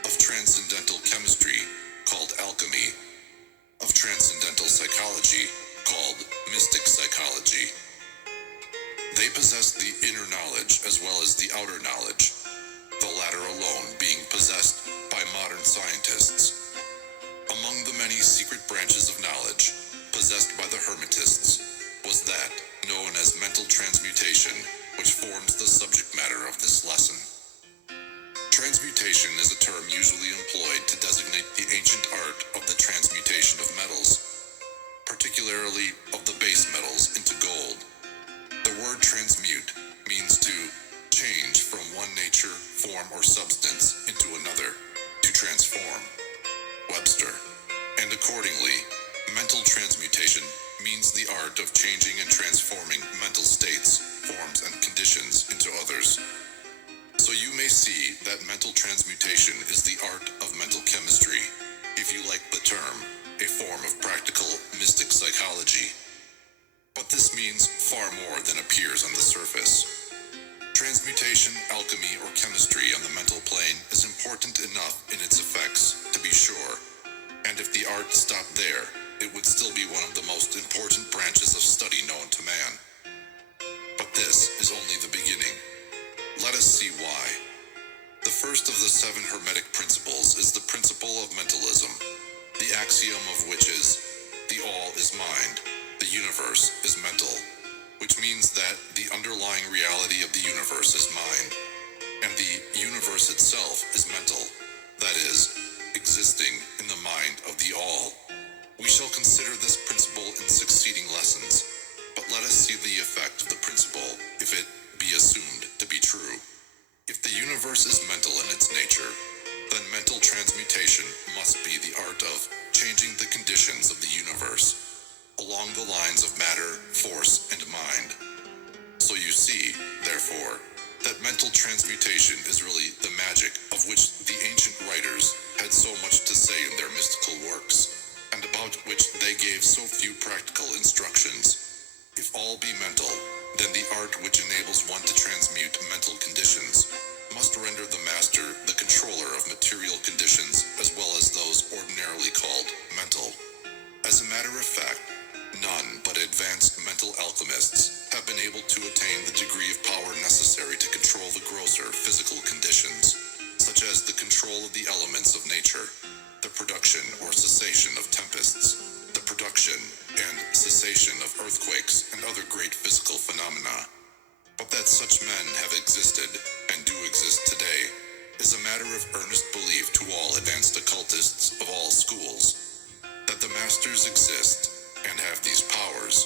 of transcendental chemistry, called alchemy, of transcendental psychology, called mystic psychology. They possessed the inner knowledge as well as the outer knowledge, the latter alone being possessed by modern scientists. Among the many secret branches of knowledge possessed by the Hermetists was that known as mental transmutation, which forms the subject matter of this lesson. Transmutation is a term usually employed to designate the ancient art of the transmutation of metals, particularly of the base metals into gold. The word transmute means to change from one nature, form, or substance into another, to transform. Webster. And accordingly, mental transmutation means the art of changing and transforming mental states, forms, and conditions into others. So you may see that mental transmutation is the art of mental chemistry, if you like the term, a form of practical mystic psychology. But this means far more than appears on the surface. Transmutation, alchemy, or chemistry on the mental plane is important enough in its effects, to be sure, and if the art stopped there, it would still be one of the most important branches of study known to man. But this is only the beginning. Let us see why. The first of the 7 Hermetic principles is the principle of mentalism, the axiom of which is, the all is mind, the universe is mental, which means that the underlying reality of the universe is mind, and the universe itself is mental, that is, existing in the mind of the all. We shall consider this principle in succeeding lessons, but let us see the effect of the principle if it be assumed to be true. If the universe is mental in its nature, then mental transmutation must be the art of changing the conditions of the universe along the lines of matter, force, and mind. So you see, therefore, that mental transmutation is really the magic of which the ancient writers had so much to say in their mystical works, and about which they gave so few practical instructions. If all be mental, then the art which enables one to transmute mental conditions must render the master the controller of material conditions as well as those ordinarily called mental. As a matter of fact, none but advanced mental alchemists have been able to attain the degree of power necessary to control the grosser physical conditions, such as the control of the elements of nature, the production or cessation of tempests, the production and cessation of earthquakes and other great physical phenomena. But that such men have existed, and do exist today, is a matter of earnest belief to all advanced occultists of all schools. That the masters exist, and have these powers,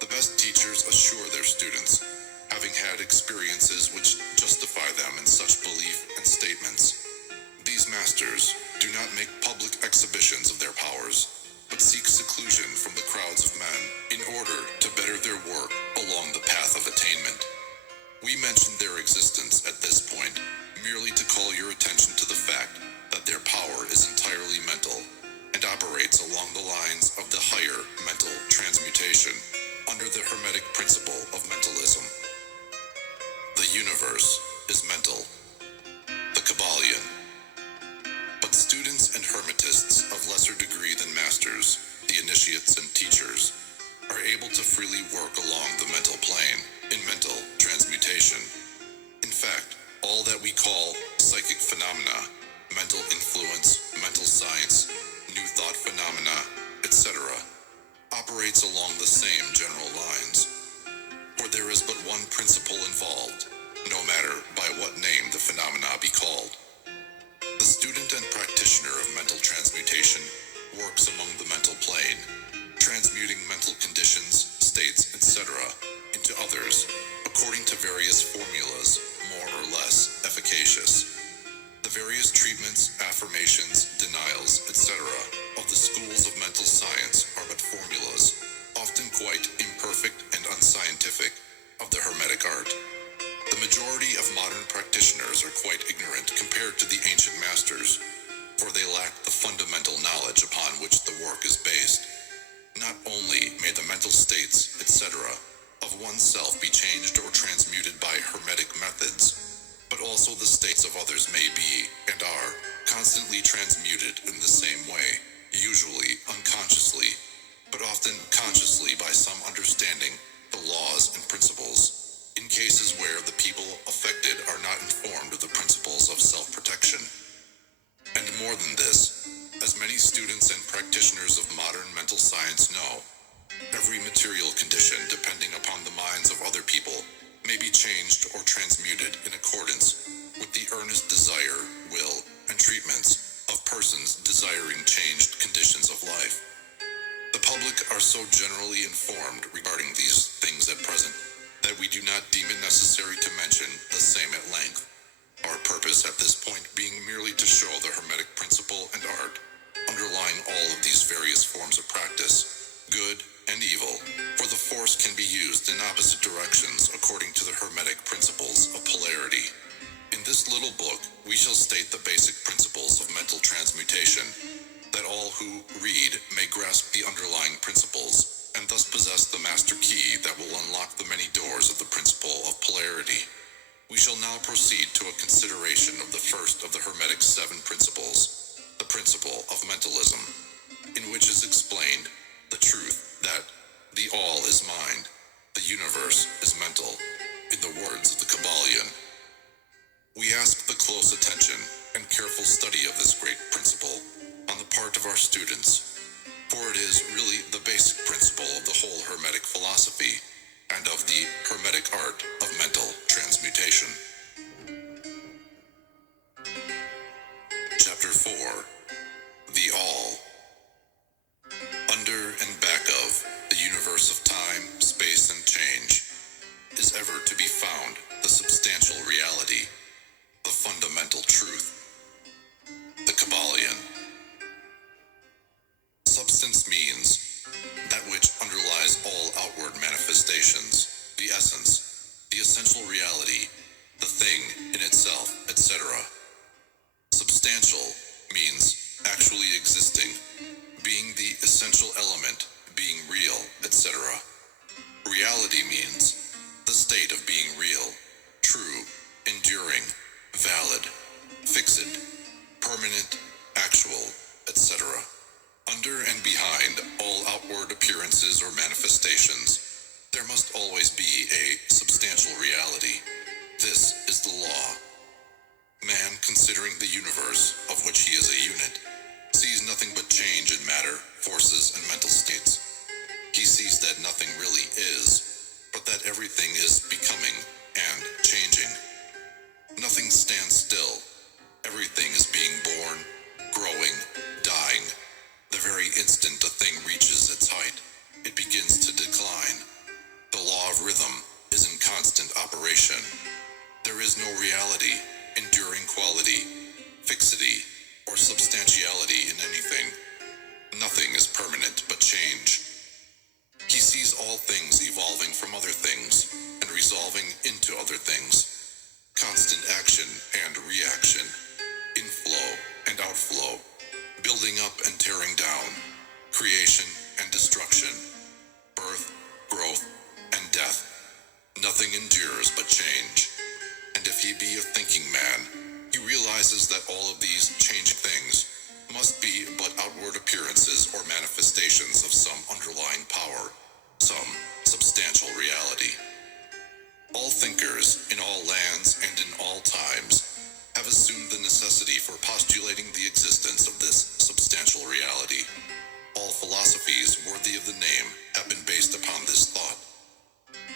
the best teachers assure their students, having had experiences which justify them in such belief and statements. These masters do not make public exhibitions of their powers, but seek seclusion from the crowds of men, in order to better their work along the path of attainment. We mention their existence at this point merely to call your attention to the fact that their power is entirely mental and operates along the lines of the higher mental transmutation under the Hermetic principle of mentalism. The universe is mental, the Kabbalion. But students and Hermetists of lesser degree than masters, the initiates and teachers, are able to freely work along the mental plane in mental transmutation. In fact, all that we call psychic phenomena, mental influence, mental science, new thought phenomena, etc., operates along the same general lines. For there is but one principle involved, no matter by what name the phenomena be called. The student and practitioner of mental transmutation works among the mental plane, transmuting mental conditions, states, etc. into others, according to various formulas, more or less efficacious. The various treatments, affirmations, denials, etc. of the schools of mental science are but formulas, often quite imperfect and unscientific, of the Hermetic art. The majority of modern practitioners are quite ignorant compared to the ancient masters, for they lack the fundamental knowledge upon which the work is based. Not only may the mental states, etc., of oneself be changed or transmuted by Hermetic methods, but also the states of others may be, and are, constantly transmuted in the same way, usually unconsciously, but often consciously by some understanding the laws and principles, in cases where the people affected are not informed of the principles of self-protection. And more than this, as many students and practitioners of modern mental science know, every material condition depending upon the minds of other people may be changed or transmuted in accordance with the earnest desire, will, and treatments of persons desiring changed conditions of life. The public are so generally informed regarding these things at present that we do not deem it necessary to mention the same at length, our purpose at this point being merely to show the Hermetic principle and art underlying all of these various forms of practice, good and evil, for the force can be used in opposite directions according to the Hermetic principles of polarity. In this little book, we shall state the basic principles of mental transmutation, that all who read may grasp the underlying principles, and thus possess the master key that will unlock the many doors of the principle of polarity. We shall now proceed to a consideration of the first of the Hermetic 7 principles, the principle of mentalism, in which is explained the truth that the all is mind, the universe is mental, in the words of the Kabbalion. We ask the close attention and careful study of this great principle on the part of our students, for it is really the basic principle of the whole Hermetic philosophy and of the Hermetic art of mental transmutation. Chapter 4. The All. Under and back of the universe of time, space, and change is ever to be found the substantial reality, the fundamental truth, the Kabbalion. Substance means that which underlies all outward manifestations, the essence, the essential reality, the thing in itself, etc. Substantial means actually existing, being the essential element, being real, etc. Reality means the state of being real, true, enduring, valid, fixed, permanent, actual, etc. Under and behind all outward appearances or manifestations, there must always be a substantial reality. This is the law. Man, considering the universe, of which he is a unit, sees nothing but change in matter, forces, and mental states. He sees that nothing really is, but that everything is becoming and changing. Nothing stands still. Everything is being born, growing, dying. The very instant a thing reaches its height, it begins to decline. The law of rhythm is in constant operation. There is no reality, enduring quality, fixity, or substantiality in anything. Nothing is permanent but change. He sees resolving into other things, constant action and reaction, inflow and outflow, building up and tearing down, creation and destruction, birth, growth, and death. Nothing endures but change. And if he be a thinking man, he realizes that all of these changing things must be but outward appearances or manifestations of some underlying power, some substantial reality. All thinkers in all lands and in all times have assumed the necessity for postulating the existence of this substantial reality. All philosophies worthy of the name have been based upon this thought.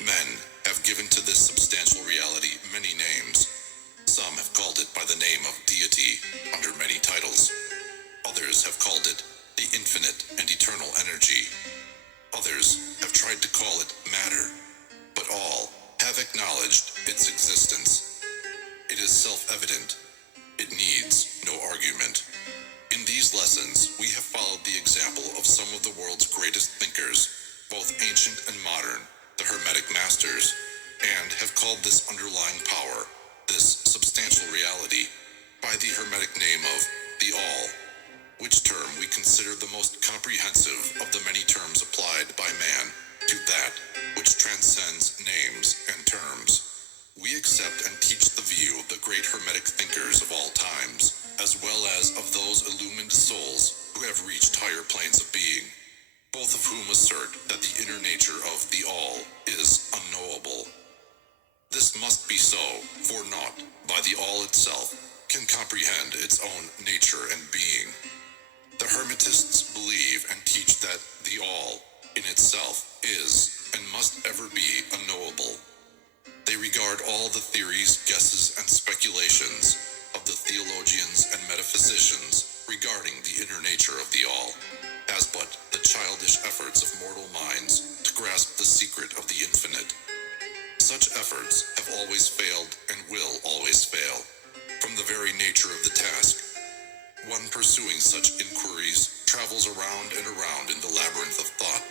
Men have given to this substantial reality many names. Some have called it by the name of deity under many titles. Others have called it the infinite and eternal energy. Others have tried to call it matter, but all have acknowledged its existence. It is self-evident. It needs no argument. In these lessons, we have followed the example of some of the world's greatest thinkers, both ancient and modern, the Hermetic masters, and have called this underlying power, this substantial reality, by the Hermetic name of the All, which term we consider the most comprehensive of the many terms applied by man to that which transcends names and terms. We accept and teach the view of the great Hermetic thinkers of all times, as well as of those illumined souls who have reached higher planes of being, both of whom assert that the inner nature of the All is unknowable. This must be so, for naught, by the All itself, can comprehend its own nature and being. The Hermetists believe and teach that the All, in itself, is and must ever be unknowable. They regard all the theories, guesses, and speculations of the theologians and metaphysicians regarding the inner nature of the All as but the childish efforts of mortal minds to grasp the secret of the infinite. Such efforts have always failed and will always fail, from the very nature of the task. One pursuing such inquiries travels around and around in the labyrinth of thought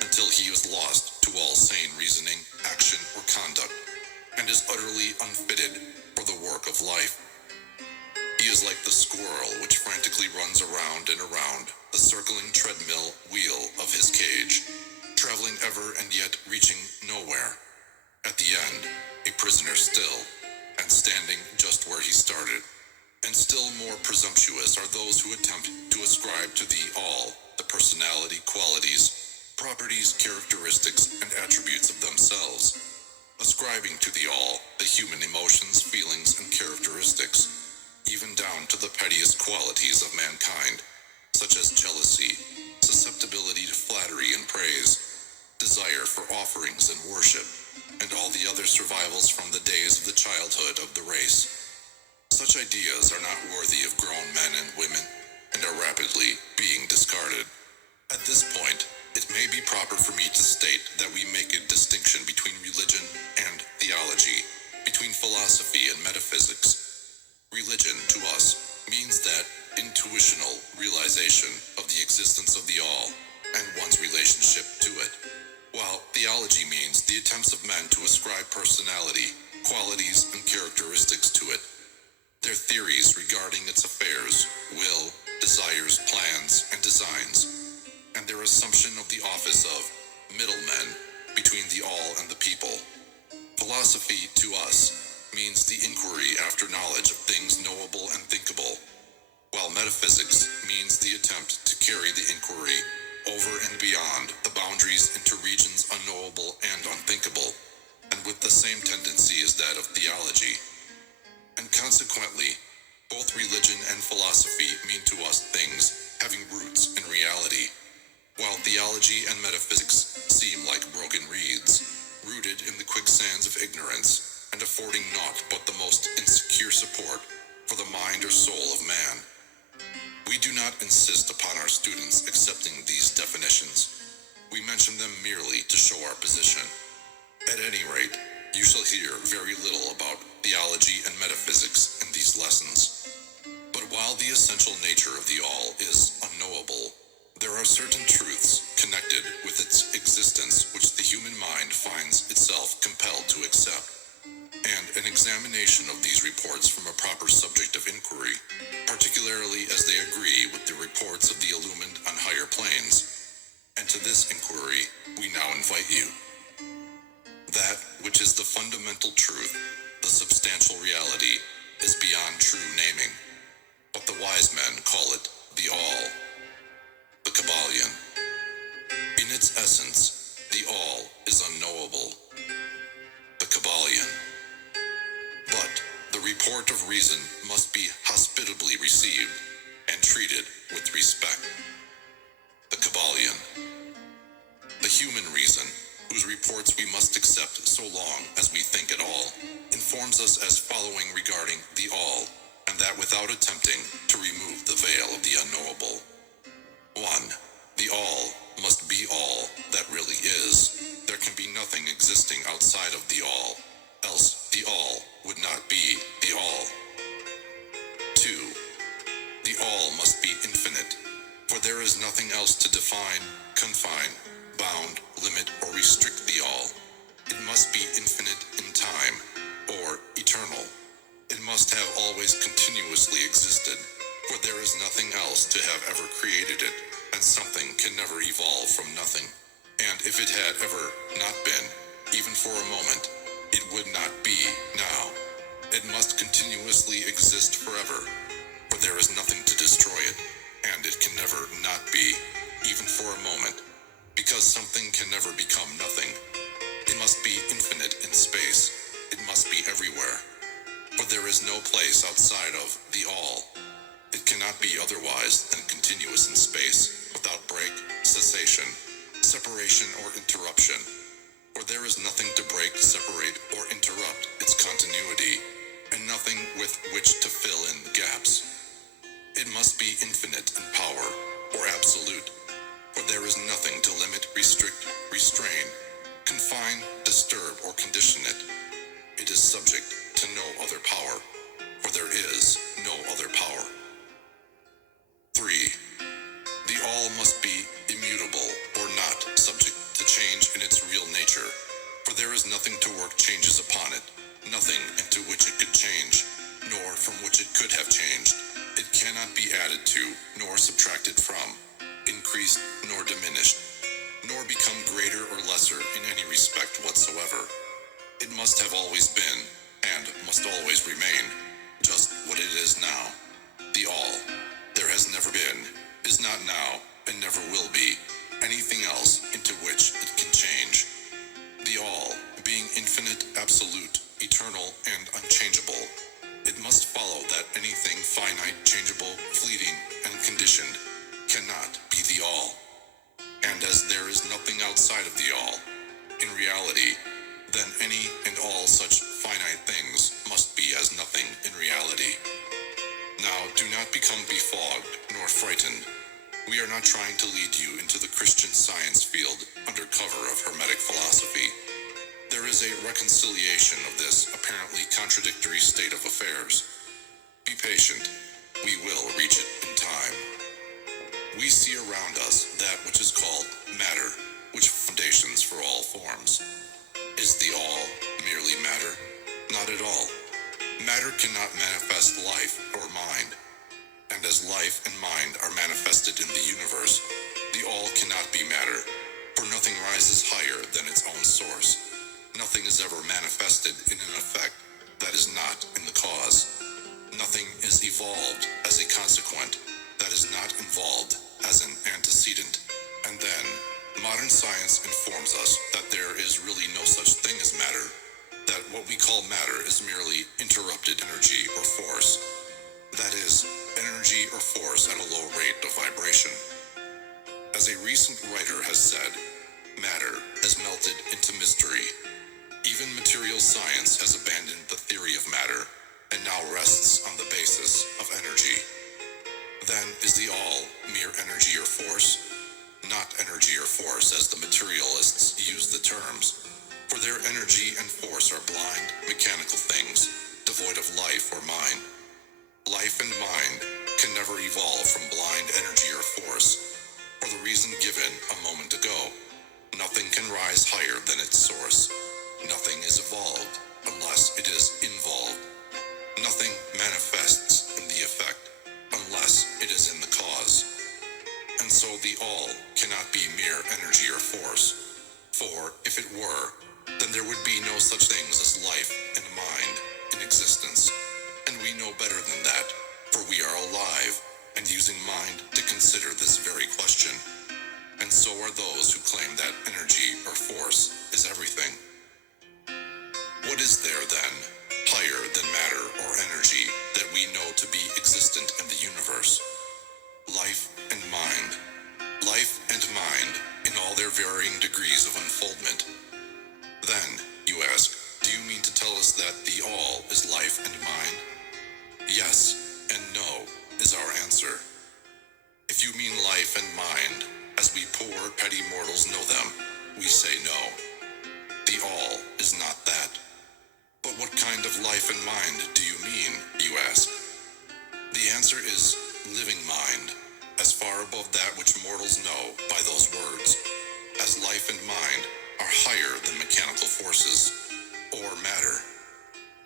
until he is lost to all sane reasoning, action, or conduct, and is utterly unfitted for the work of life. He is like the squirrel which frantically runs around and around the circling treadmill wheel of his cage, traveling ever and yet reaching nowhere. At the end, a prisoner still, and standing just where he started. And still more presumptuous are those who attempt to ascribe to the All the personality, qualities, properties, characteristics, and attributes of themselves, ascribing to the All the human emotions, feelings, and characteristics, even down to the pettiest qualities of mankind, such as jealousy, susceptibility to flattery and praise, desire for offerings and worship, and all the other survivals from the days of the childhood of the race. Such ideas are not worthy of grown men and women, and are rapidly being discarded. At this point, it may be proper for me to state that we make a distinction between religion and theology, between philosophy and metaphysics. Religion, to us, means that intuitional realization of the existence of the All and one's relationship to it, while theology means the attempts of men to ascribe personality, qualities, and characteristics to it, their theories regarding its affairs, will, desires, plans, and designs, and their assumption of the office of middlemen between the All and the people. Philosophy, to us, means the inquiry after knowledge of things knowable and thinkable, while metaphysics means the attempt to carry the inquiry over and beyond the boundaries into regions unknowable and unthinkable, and with the same tendency as that of theology. And consequently, both religion and philosophy mean to us things having roots in reality, while theology and metaphysics seem like broken reeds, rooted in the quicksands of ignorance and affording naught but the most insecure support for the mind or soul of man. We do not insist upon our students accepting these definitions. We mention them merely to show our position. At any rate, you shall hear very little about theology and metaphysics in these lessons. But while the essential nature of the All is unknowable, there are certain truths connected connected with its existence which the human mind finds itself compelled to accept. And an examination of these reports from a proper subject of inquiry, particularly as they agree with the reports of the illumined on higher planes. And to this inquiry we now invite you. That which is the fundamental truth, the substantial reality, is beyond true naming, but the wise men call it the All, the Kabbalion. In its essence, the All is unknowable, the Kabbalion. But the report of reason must be hospitably received and treated with respect, the Kabbalion. The human reason, whose reports we must accept so long as we think at all, informs us as following regarding the All, and that without attempting to remove the veil of the unknowable. 1. The All must be all that really is. There can be nothing existing outside of the All, else the All would not be the All. 2. The All must be infinite, for there is nothing else to define, confine, bound, limit, or restrict the All. It must be infinite in time, or eternal. It must have always continuously existed, for there is nothing else to have ever created it, and something can never evolve from nothing. And if it had ever not been, even for a moment, it would not be now. It must continuously exist forever, for there is nothing to destroy it, and it can never not be, even for a moment, because something can never become nothing. It must be infinite in space. It must be everywhere, for there is no place outside of the All. It cannot be otherwise than continuous in space, without break, cessation, separation, or interruption, for there is nothing to break, separate, or interrupt its continuity, and nothing with which to fill in the gaps. It must be infinite in power, or absolute, for there is nothing to limit, restrict, restrain, confine, disturb, or condition it. It is subject to no other power, for there is no other power. 3. The All must be immutable, or not subject to change in its real nature, for there is nothing to work changes upon it, nothing into which it could change, nor from which it could have changed. It cannot be added to, nor subtracted from, increased nor diminished, nor become greater or lesser in any respect whatsoever. It must have always been, and must always remain, just what it is now. The All. There has never been, is not now, and never will be, anything else into which it can change. The All, being infinite, absolute, eternal, and unchangeable, it must follow that anything finite, changeable, fleeting, and conditioned cannot be the All. And as there is nothing outside of the All, in reality, then any and all such finite things must be as nothing in reality. Now, do not become befogged nor frightened. We are not trying to lead you into the Christian Science field under cover of Hermetic philosophy. There is a reconciliation of this apparently contradictory state of affairs. Be patient. We will reach it in time. We see around us that which is called matter, which foundations for all forms. Is the All merely matter? Not at all. Matter cannot manifest life or mind, and as life and mind are manifested in the universe, the All cannot be matter, for nothing rises higher than its own source. Nothing is ever manifested in an effect that is not in the cause. Nothing is evolved as a consequent that is not involved as an antecedent. And then, modern science informs us that there is really no such thing as matter, that what we call matter is merely interrupted energy or force. That is, energy or force at a low rate of vibration. As a recent writer has said, matter has melted into mystery. Even material science has abandoned the theory of matter and now rests on the basis of energy. Then is the All mere energy or force? Not energy or force as the materialists use the terms, for their energy and force are blind, mechanical things, devoid of life or mind. Life and mind can never evolve from blind energy or force, for the reason given a moment ago. rise higher than its source. Nothing is evolved unless it is involved. Nothing manifests in the effect unless it is in the cause. And so the all cannot be mere energy or force. For if it were, then there would be no such things as life and mind in existence. And we know better than that, for we are alive and using mind to consider this very question. And so are those who claim that energy or force is everything. What is there then, higher than matter or energy, that we know to be existent in the universe? Life and mind. Life and mind in all their varying degrees of unfoldment. Then, you ask, do you mean to tell us that the all is life and mind? Yes and no is our answer. If you mean life and mind, as we poor petty mortals know them, we say no. The all is not that. But what kind of life and mind do you mean, you ask? The answer is living mind, as far above that which mortals know by those words, as life and mind are higher than mechanical forces, or matter.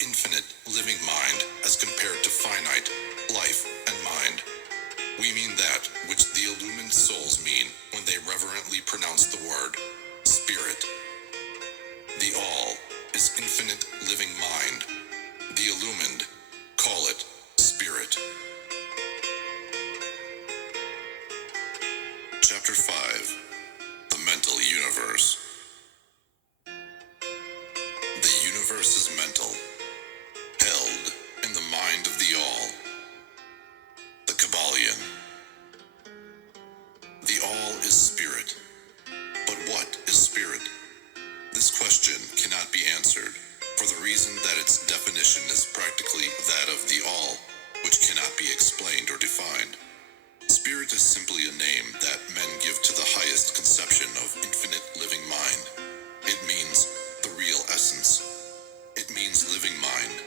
Infinite living mind as compared to finite life and mind. We mean that which the illumined souls mean when they reverently pronounce the word spirit. The all is infinite living mind. The illumined call it spirit. Chapter 5. The Mental Universe. The universe is mental, held in the mind of the all. The Kabbalion. The all is spirit. But what is spirit? This question cannot be answered, for the reason that its definition is practically that of the all, which cannot be explained or defined. Spirit is simply a name that men give to the highest conception of infinite living mind. It means the real essence. It means living mind,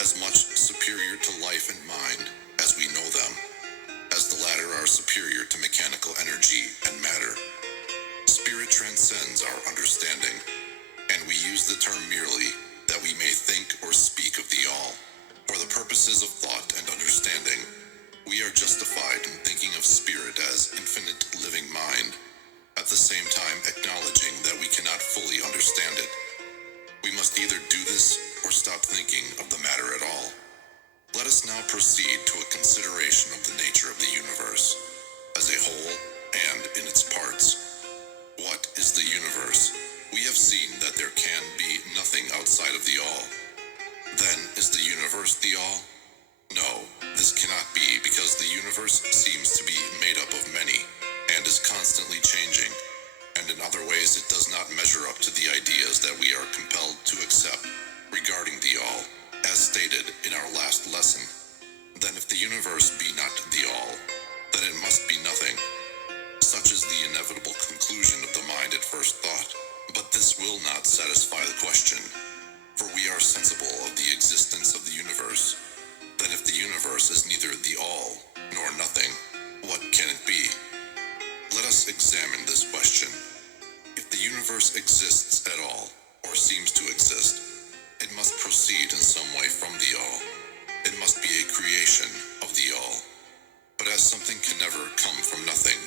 as much superior to life and mind as we know them, as the latter are superior to mechanical energy and matter. Spirit transcends our understanding, and we use the term merely that we may think or speak of the all. For the purposes of thought and understanding, we are justified in thinking of spirit as infinite living mind, at the same time acknowledging that we cannot fully understand it. We must either do this or stop thinking of the matter at all. Let us now proceed to a consideration of the nature of the universe, as a whole and in its parts. What is the universe? We have seen that there can be nothing outside of the all. Then is the universe the all? No, this cannot be, because the universe seems to be made up of many, and is constantly changing, and in other ways it does not measure up to the ideas that we are compelled to accept regarding the all, as stated in our last lesson. Then if the universe be not the all, then it must be nothing. Such is the inevitable conclusion of the mind at first thought, but this will not satisfy the question, for we are sensible of the existence of the universe. Then if the universe is neither the all nor nothing, what can it be? Let us examine this question. If the universe exists at all, or seems to exist, it must proceed in some way from the all. It must be a creation of the all. But as something can never come from nothing,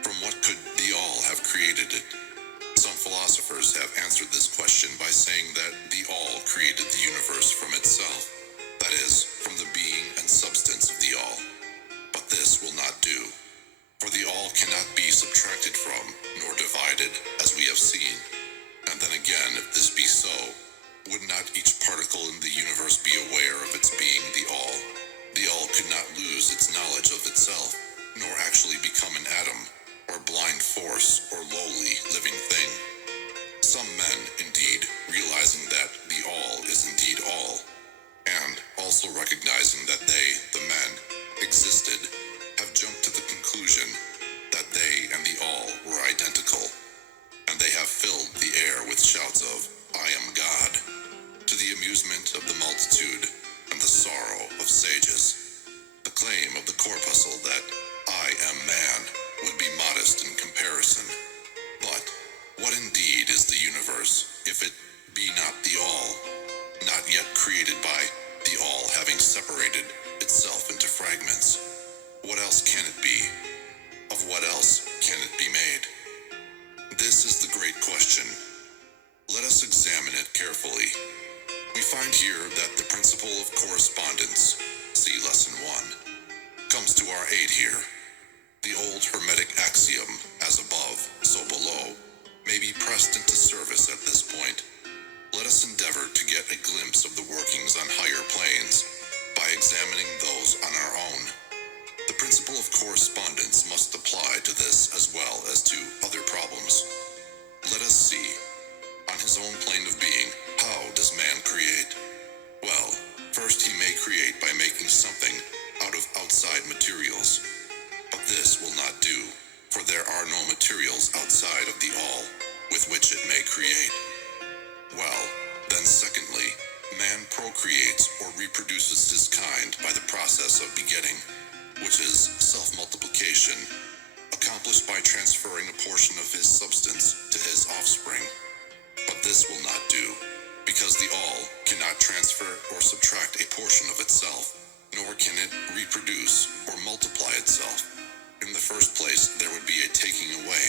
from what could the all have created it? Some philosophers have answered this question by saying that the all created the universe from itself. That is, from the being and substance of the all. But this will not do, for the all cannot be subtracted from, nor divided, as we have seen. And then again, if this be so, would not each particle in the universe be aware of its being the all? The all could not lose its knowledge of itself, nor actually become an atom, or blind force, or lowly living thing. Some men, indeed, realizing that the all is indeed all, and also recognizing that they, the men, existed, have jumped to the conclusion that they and the all were identical, and they have filled the air with shouts of, "I am God," to the amusement of the multitude and the sorrow of sages. The claim of the corpuscle that "I am man" would be modest in comparison. But what indeed is correspondence, see Lesson 1, comes to our aid here. The old Hermetic axiom, as above, so below, may be pressed into service at this point. Let us endeavor to get a glimpse of the workings on higher planes by examining those on our own. The principle of correspondence must apply to this as well as to other problems. Let us see, on his own plane of being, how does man create? Well, first he may create by making something out of outside materials. But this will not do, for there are no materials outside of the all with which it may create. Well, then secondly, man procreates or reproduces his kind by the process of begetting, which is self-multiplication, accomplished by transferring a portion of his substance to his offspring. But this will not do, because the all cannot transfer or subtract a portion of itself, nor can it reproduce or multiply itself. In the first place, there would be a taking away,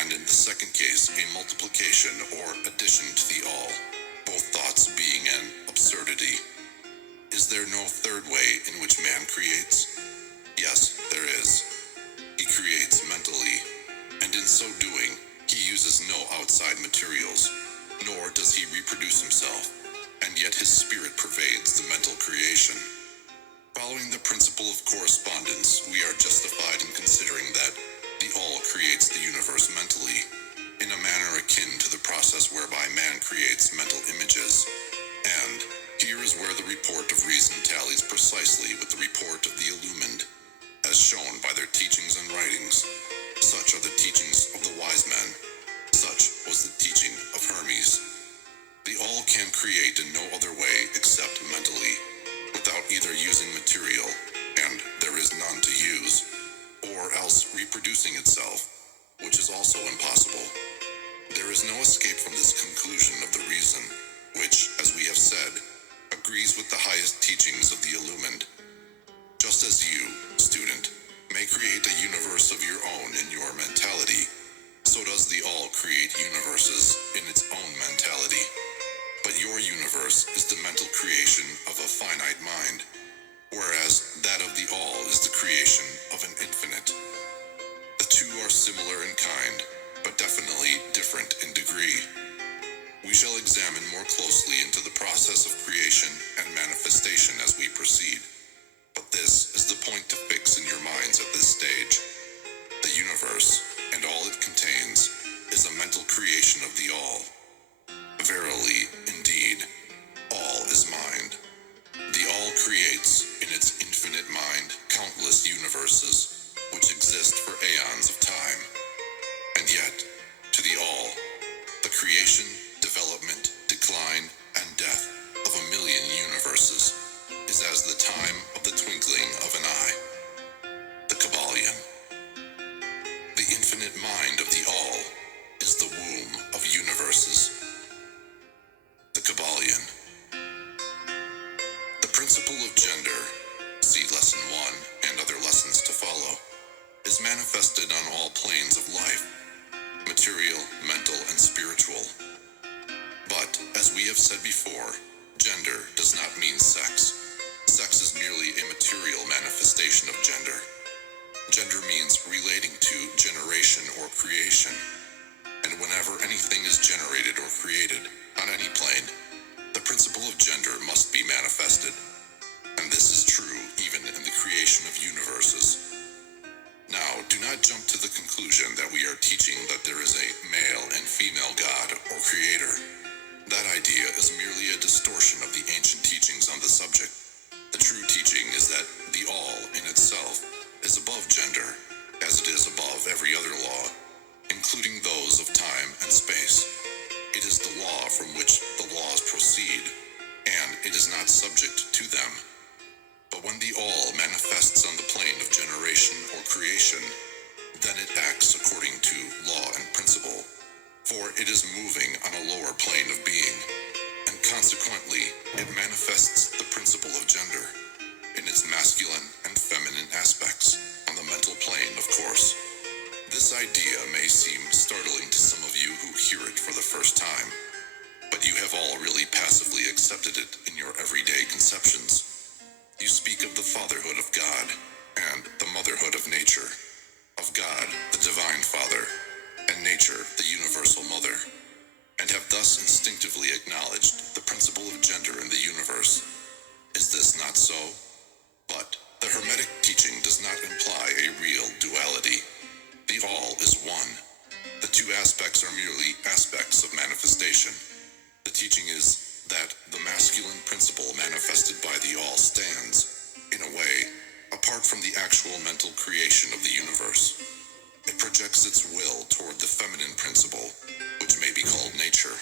and in the second case, a multiplication or addition to the all, both thoughts being an absurdity. Is there no third way in which man creates? Yes, there is. He creates mentally, and in so doing, he uses no outside materials, nor does he reproduce himself, and yet his spirit pervades the mental creation. Following the principle of correspondence, we are justified in considering that the all creates the universe mentally, in a manner akin to the process whereby man creates mental images. And here is where the report of reason tallies precisely with the report of the illumined, as shown by their teachings and writings. Such are the teachings of the wise men. Such was the teaching of Hermes. The all can create in no other way except mentally, without either using material, and there is none to use, or else reproducing itself, which is also impossible. There is no escape from this conclusion of the reason, which, as we have said, agrees with the highest teachings of the illumined. Just as you, student, may create a universe of your own in your mentality, so does the all create universes in its own mentality. But your universe is the mental creation of a finite mind, whereas that of the all is the creation of an infinite. The two are similar in kind, but definitely different in degree. We shall examine more closely into the process of creation and manifestation as we proceed. But this is the point to fix in your minds at this stage. The universe, and all it contains, is a mental creation of the all. Verily, indeed, all is mind. The all creates, in its infinite mind, countless universes, which exist for aeons of time. And yet, to the all, the creation, development, decline, and death of a million universes is as the time of the twinkling of an eye. The Kabbalion. The infinite mind of the all is the womb of universes. The Kabbalion. The principle of gender, see Lesson 1 and other lessons to follow, is manifested on all planes of life, material, mental, and spiritual. But, as we have said before, gender does not mean sex. Sex is merely a material manifestation of gender. Gender means relating to generation or creation, and whenever anything is generated or created, on any plane, the principle of gender must be manifested, and this is true even in the creation of universes. Now, do not jump to the conclusion that we are teaching that there is a male and female God or creator. That idea is merely a distortion of the ancient teachings on the subject. The true teaching is that the all in itself is above gender, as it is above every other law, including those of time and space. It is the law from which the laws proceed, and it is not subject to them. But when the all manifests on the plane of generation or creation, then it acts according to law and principle, for it is moving on a lower plane of being, and consequently, it manifests the principle of gender in its masculine and feminine aspects, on the mental plane, of course. This idea may seem startling to some of you who hear it for the first time, but you have all really passively accepted it in your everyday conceptions. You speak of the fatherhood of God and the motherhood of nature, of God, the divine Father, and nature, the universal mother, and have thus instinctively acknowledged the principle of gender in the universe. Is this not so? But the Hermetic teaching does not imply a real duality. The all is one. The two aspects are merely aspects of manifestation. The teaching is that the masculine principle manifested by the all stands, in a way, apart from the actual mental creation of the universe. It projects its will toward the feminine principle, which may be called nature,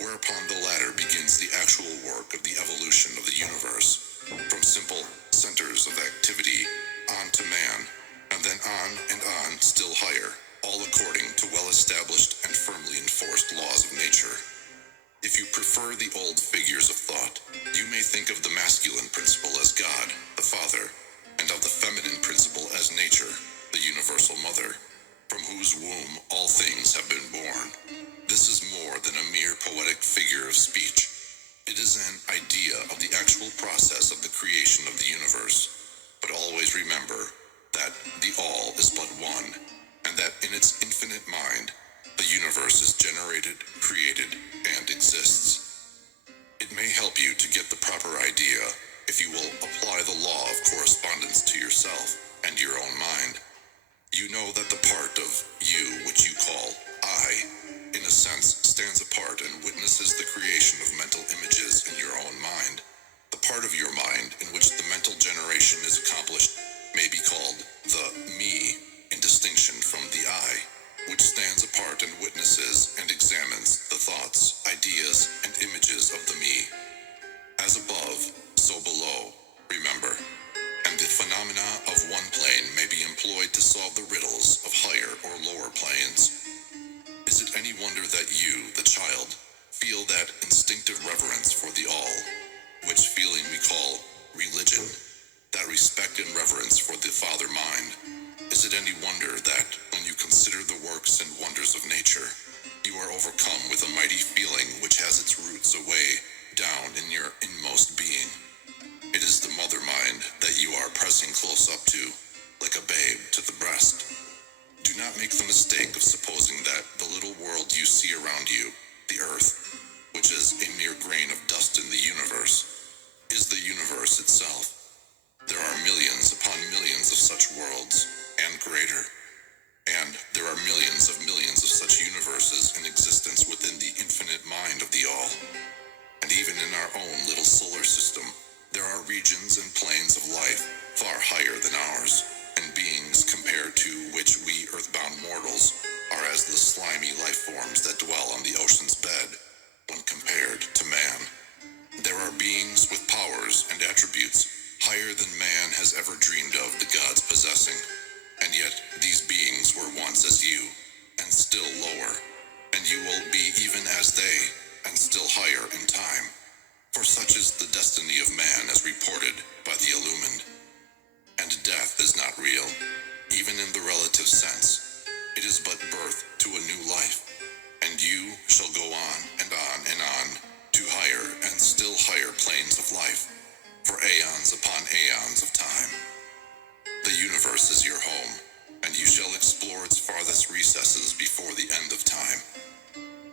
whereupon the latter begins the actual work of the evolution of the universe, from simple centers of activity on to man, and then on still higher, all according to well-established and firmly enforced laws of nature. If you prefer the old figures of thought, you may think of the masculine principle as God, the Father, and of the feminine principle as nature, the universal mother, from whose womb all things have been born. This is more than a mere poetic figure of speech. It is an idea of the actual process of the creation of the universe. But always remember that the all is but one, and that in its infinite mind, the universe is generated, created, and exists. It may help you to get the proper idea if you will apply the law of correspondence to yourself and your own mind. You know that the part of you which you call I, in a sense, stands apart and witnesses the creation of mental images in your own mind. The part of your mind in which the mental generation is accomplished may be called the me, in distinction from the I, which stands apart and witnesses and examines the thoughts, ideas, and images of the me. As above, so below, remember. And the phenomena of one plane may be employed to solve the riddles of higher or lower planes. Is it any wonder that you, the child, feel that instinctive reverence for the all, which feeling we call religion, that respect and reverence for the Father mind? Is it any wonder that, when you consider the works and wonders of nature, you are overcome with a mighty feeling which has its roots away down in your inmost being? It is the mother mind that you are pressing close up to, like a babe to the breast. Do not make the mistake of supposing that the little world you see around you, the earth, which is a mere grain of dust in the universe, is the universe itself. There are millions upon millions of such worlds, and greater. And there are millions of such universes in existence within the infinite mind of the all. And even in our own little solar system, there are regions and planes of life far higher than ours, and beings compared to which we earthbound mortals are as the slimy life forms that dwell on the ocean's bed when compared to man. There are beings with powers and attributes higher than man has ever dreamed of the gods possessing, and yet these beings were once as you, and still lower, and you will be even as they, and still higher in time. For such is the destiny of man as reported by the illumined. And death is not real, even in the relative sense. It is but birth to a new life, and you shall go on and on and on to higher and still higher planes of life, for aeons upon aeons of time. The universe is your home, and you shall explore its farthest recesses before the end of time.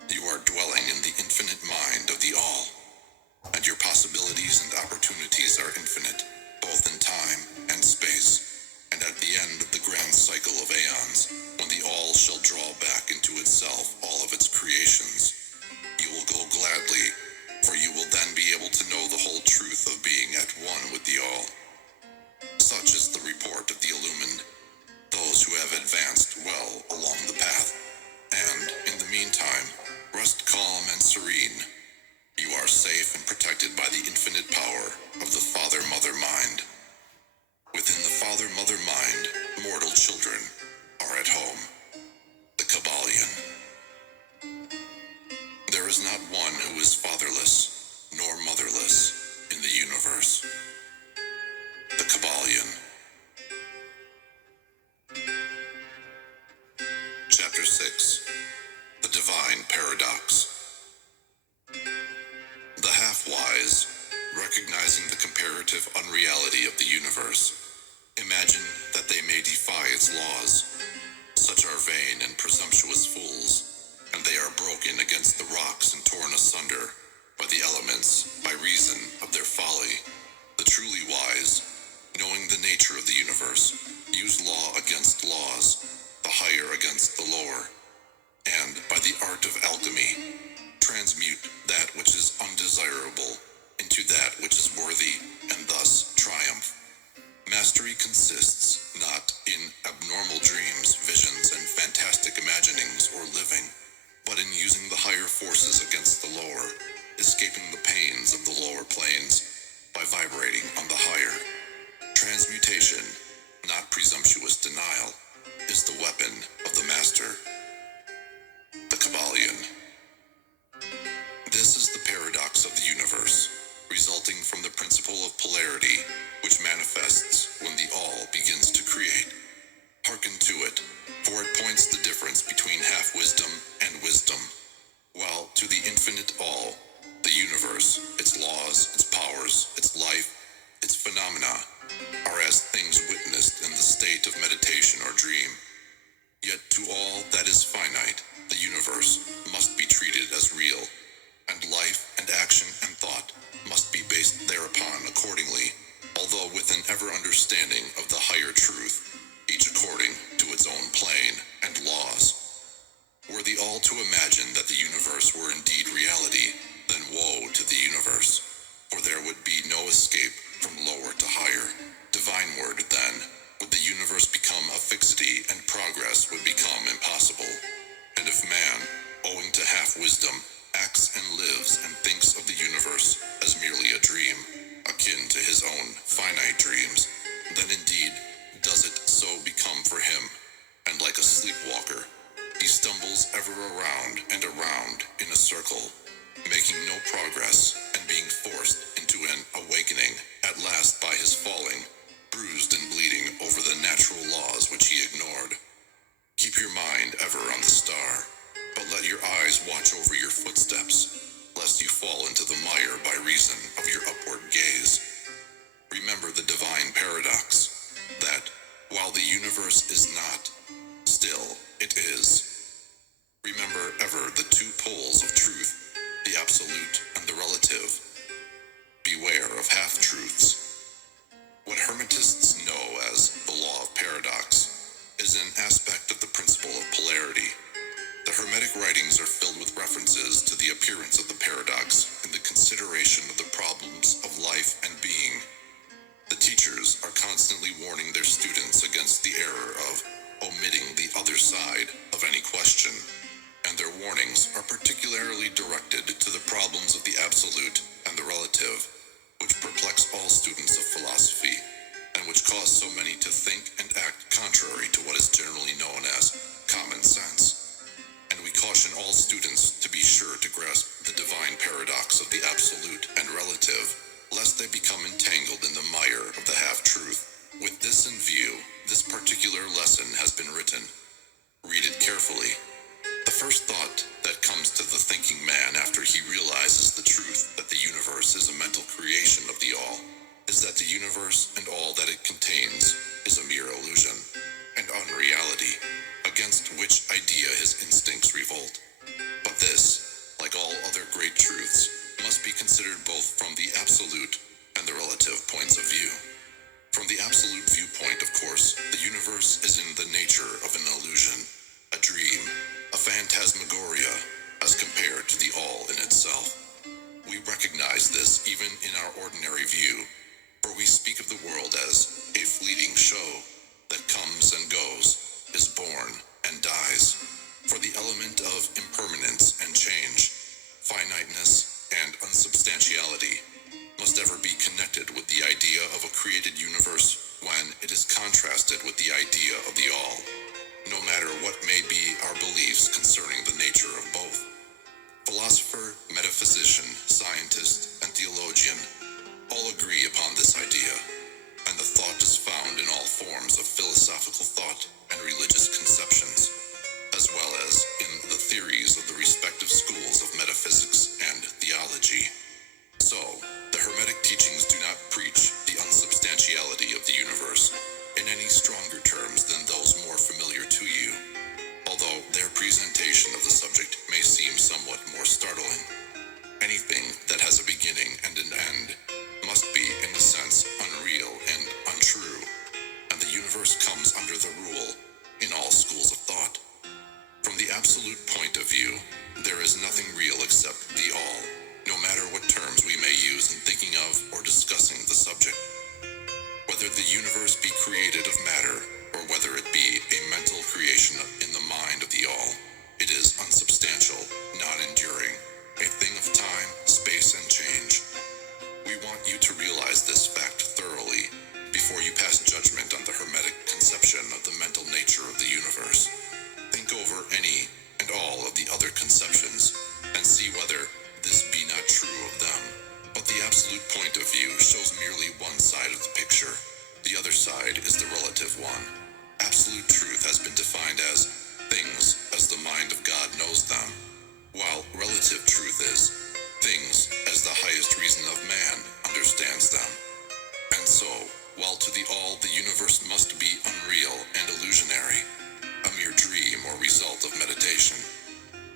You are dwelling in the infinite mind of the all, and your possibilities and opportunities are infinite, both in time and space. And at the end of the grand cycle of aeons, when the all shall draw back into itself all of its creations, you will go gladly, for you will then be able to know the whole truth of being at one with the all. Such is the report of the illumined, those who have advanced well along the path. And, in the meantime, rest calm and serene. You are safe and protected by the infinite power of the Father-Mother mind. Within the Father-Mother mind, mortal children are at home. The Kabbalion. There is not one who is fatherless nor motherless in the universe. The Kabbalion. Chapter 6. The Divine Paradox. The half-wise recognizing the comparative unreality of the universe, imagine that they may defy its laws. Such are vain and presumptuous fools, and they are broken against the rocks and torn asunder by the elements by reason of their folly. The truly wise, knowing the nature of the universe, use law against laws, the higher against the lower, and by the art of alchemy, transmute that which is undesirable into that which is worthy, and thus triumph. Mastery consists not in abnormal dreams, visions, and fantastic imaginings or living, but in using the higher forces against the lower, escaping the pains of the lower planes by vibrating on the higher. Transmutation, not presumptuous denial, is the weapon of the master. The Kabbalion. This is the paradox of the universe, resulting from the principle of polarity, which manifests when the all begins to create. Hearken to it, for it points the difference between half-wisdom and wisdom, while to the infinite all, the universe, its laws, its powers, its life, its phenomena, are as things witnessed in the state of meditation or dream. Yet to all that is finite, the universe must be treated as real, and life and action and thought must be based thereupon accordingly, although with an ever-understanding of the higher truth, each according to its own plane and laws. Were the all to imagine that the universe were indeed reality, then woe to the universe, for there would be no escape from lower to higher. Divineward, then, would the universe become a fixity and progress would become impossible. And if man, owing to half-wisdom, acts and lives and thinks of the universe as merely a dream, akin to his own finite dreams, then indeed does it so become for him, and like a sleepwalker, he stumbles ever around and around in a circle, making no progress and being forced into an awakening at last by his falling, bruised and bleeding over the natural laws which he ignored. Keep your mind ever on the star, but let your eyes watch over your footsteps, lest you fall into the mire by reason of your upward gaze. Remember the divine paradox, that while the universe is not, still it is. Remember ever the two poles of truth, the absolute and the relative. Beware of half-truths. What Hermetists know as the law of paradox is an aspect of the principle of polarity. The Hermetic writings are filled with references to the appearance of the paradox in the consideration of the problems of life and being. The teachers are constantly warning their students against the error of omitting the other side of any question, and their warnings are particularly directed to the problems of the absolute and the relative, which perplex all students of philosophy, and which cause so many to think and act contrary to what is generally known as common sense. And we caution all students to be sure to grasp the divine paradox of the absolute and relative, lest they become entangled in the mire of the half-truth. With this in view, this particular lesson has been written. Read it carefully. The first thought that comes to the thinking man after he realizes the truth that the universe is a mental creation of the all is that the universe and all that it contains is a mere illusion and unreality, against which idea his instincts revolt. But this, like all other great truths, must be considered both from the absolute and the relative points of view. From the absolute viewpoint, of course, the universe is in the nature of an illusion, a dream, a phantasmagoria, as compared to the all in itself. We recognize this even in our ordinary view, for we speak of the world as a fleeting show that comes and goes, is born and dies. For the element of impermanence and change, finiteness and unsubstantiality, must ever be connected with the idea of a created universe when it is contrasted with the idea of the all, no matter what may be our beliefs concerning the nature of both. Philosopher, metaphysician, scientist, and theologian all agree upon this idea, and the thought is found in all forms of philosophical thought and religious conceptions, as well as in the theories of the respective schools of metaphysics and theology. So, the Hermetic teaching point of view, there is nothing real except the all, no matter what terms we may use in thinking of or discussing the subject. Whether the universe be created of matter, or whether it be a mental creation in the mind of the all, it is unsubstantial, non-enduring, a thing of time, space, and change. We want you to realize this fact thoroughly before you pass judgment on the Hermetic conception of the mental nature of the universe. Think over any and all of the other conceptions and see whether this be not true of them. But the absolute point of view shows merely one side of the picture. The other side is the relative one. Absolute truth has been defined as things as the mind of God knows them, while relative truth is things as the highest reason of man understands them. And so, while to the all the universe must be unreal and illusionary, a mere dream or result of meditation,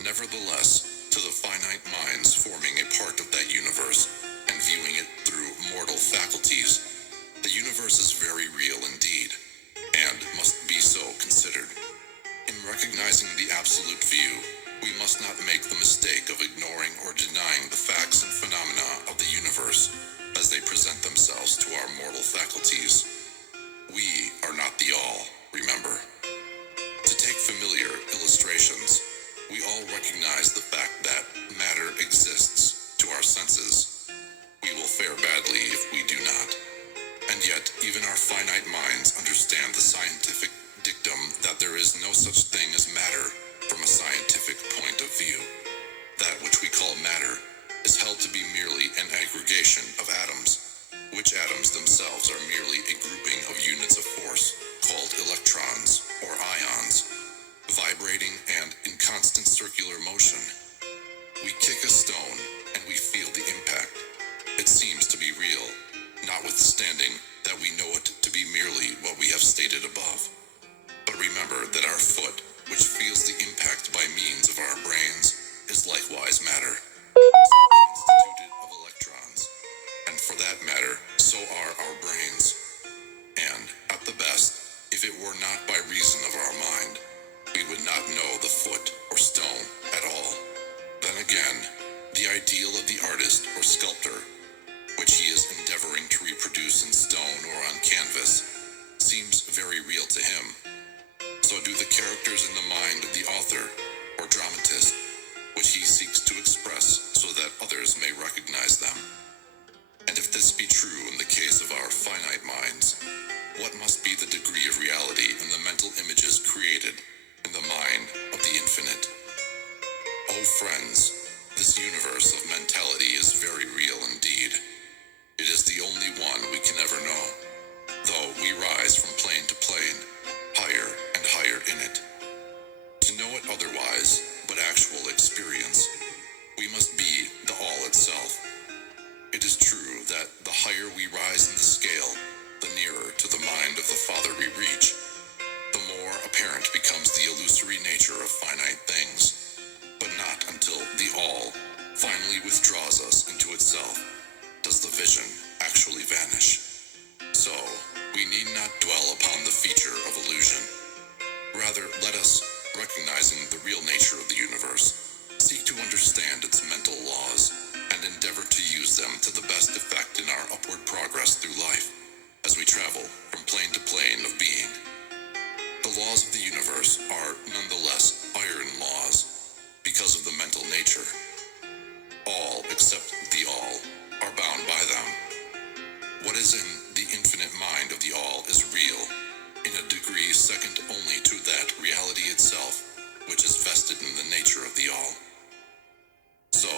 nevertheless, to the finite minds forming a part of that universe and viewing it through mortal faculties, the universe is very real indeed, and must be so considered. In recognizing the absolute view, we must not make the mistake of ignoring or denying the facts and phenomena of the universe as they present themselves to our mortal faculties. We are not the all, remember. To take familiar illustrations, we all recognize the fact that matter exists to our senses. We will fare badly if we do not. And yet, even our finite minds understand the scientific dictum that there is no such thing as matter from a scientific point of view. That which we call matter is held to be merely an aggregation of atoms, which atoms themselves are merely a grouping of units of force called electrons or ions, vibrating and in constant circular motion. We kick a stone and we feel the impact. It seems to be real, notwithstanding that we know it to be merely what we have stated above. But remember that our foot, which feels the impact by means of our brains, is likewise matter, constituted of electrons, and for that matter, so are our brains. And, at the best, if it were not by reason of our mind, we would not know the foot or stone at all. Then again, the ideal of the artist or sculptor, which he is endeavoring to reproduce in stone or on canvas, seems very real to him. So do the characters in the mind of the author or dramatist, which he seeks to express so that others may recognize them. And if this be true in the case of our finite minds, what must be the degree of reality in the mental images created in the mind of the infinite? Oh friends, this universe of mentality is very real indeed. It is the only one we can ever know, though we rise from plane to plane, higher and higher in it. To know it otherwise, but actual experience, we must be the all itself. It is true that the higher we rise in the scale, the nearer to the mind of the Father we reach, the more apparent becomes the illusory nature of finite things, but not until the all finally withdraws us into itself does the vision actually vanish. So, we need not dwell upon the feature of illusion. Rather, let us, recognizing the real nature of the universe, seek to understand its mental laws and endeavor to use them to the best effect in our upward progress through life as we travel from plane to plane of being. The laws of the universe are nonetheless iron laws because of the mental nature. All except the all are bound by them. What is in the infinite mind of the all is real, in a degree second only to that reality itself, which is vested in the nature of the all. So,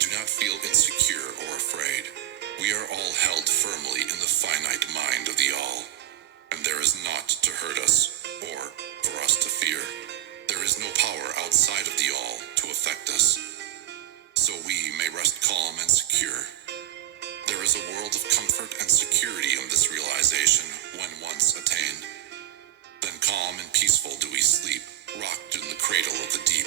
do not feel insecure or afraid. We are all held firmly in the finite mind of the all, and there is naught to hurt us, or for us to fear. There is no power outside of the all to affect us, so we may rest calm and secure. There is a world of comfort and security in this realization when once attained. Then calm and peaceful do we sleep, rocked in the cradle of the deep,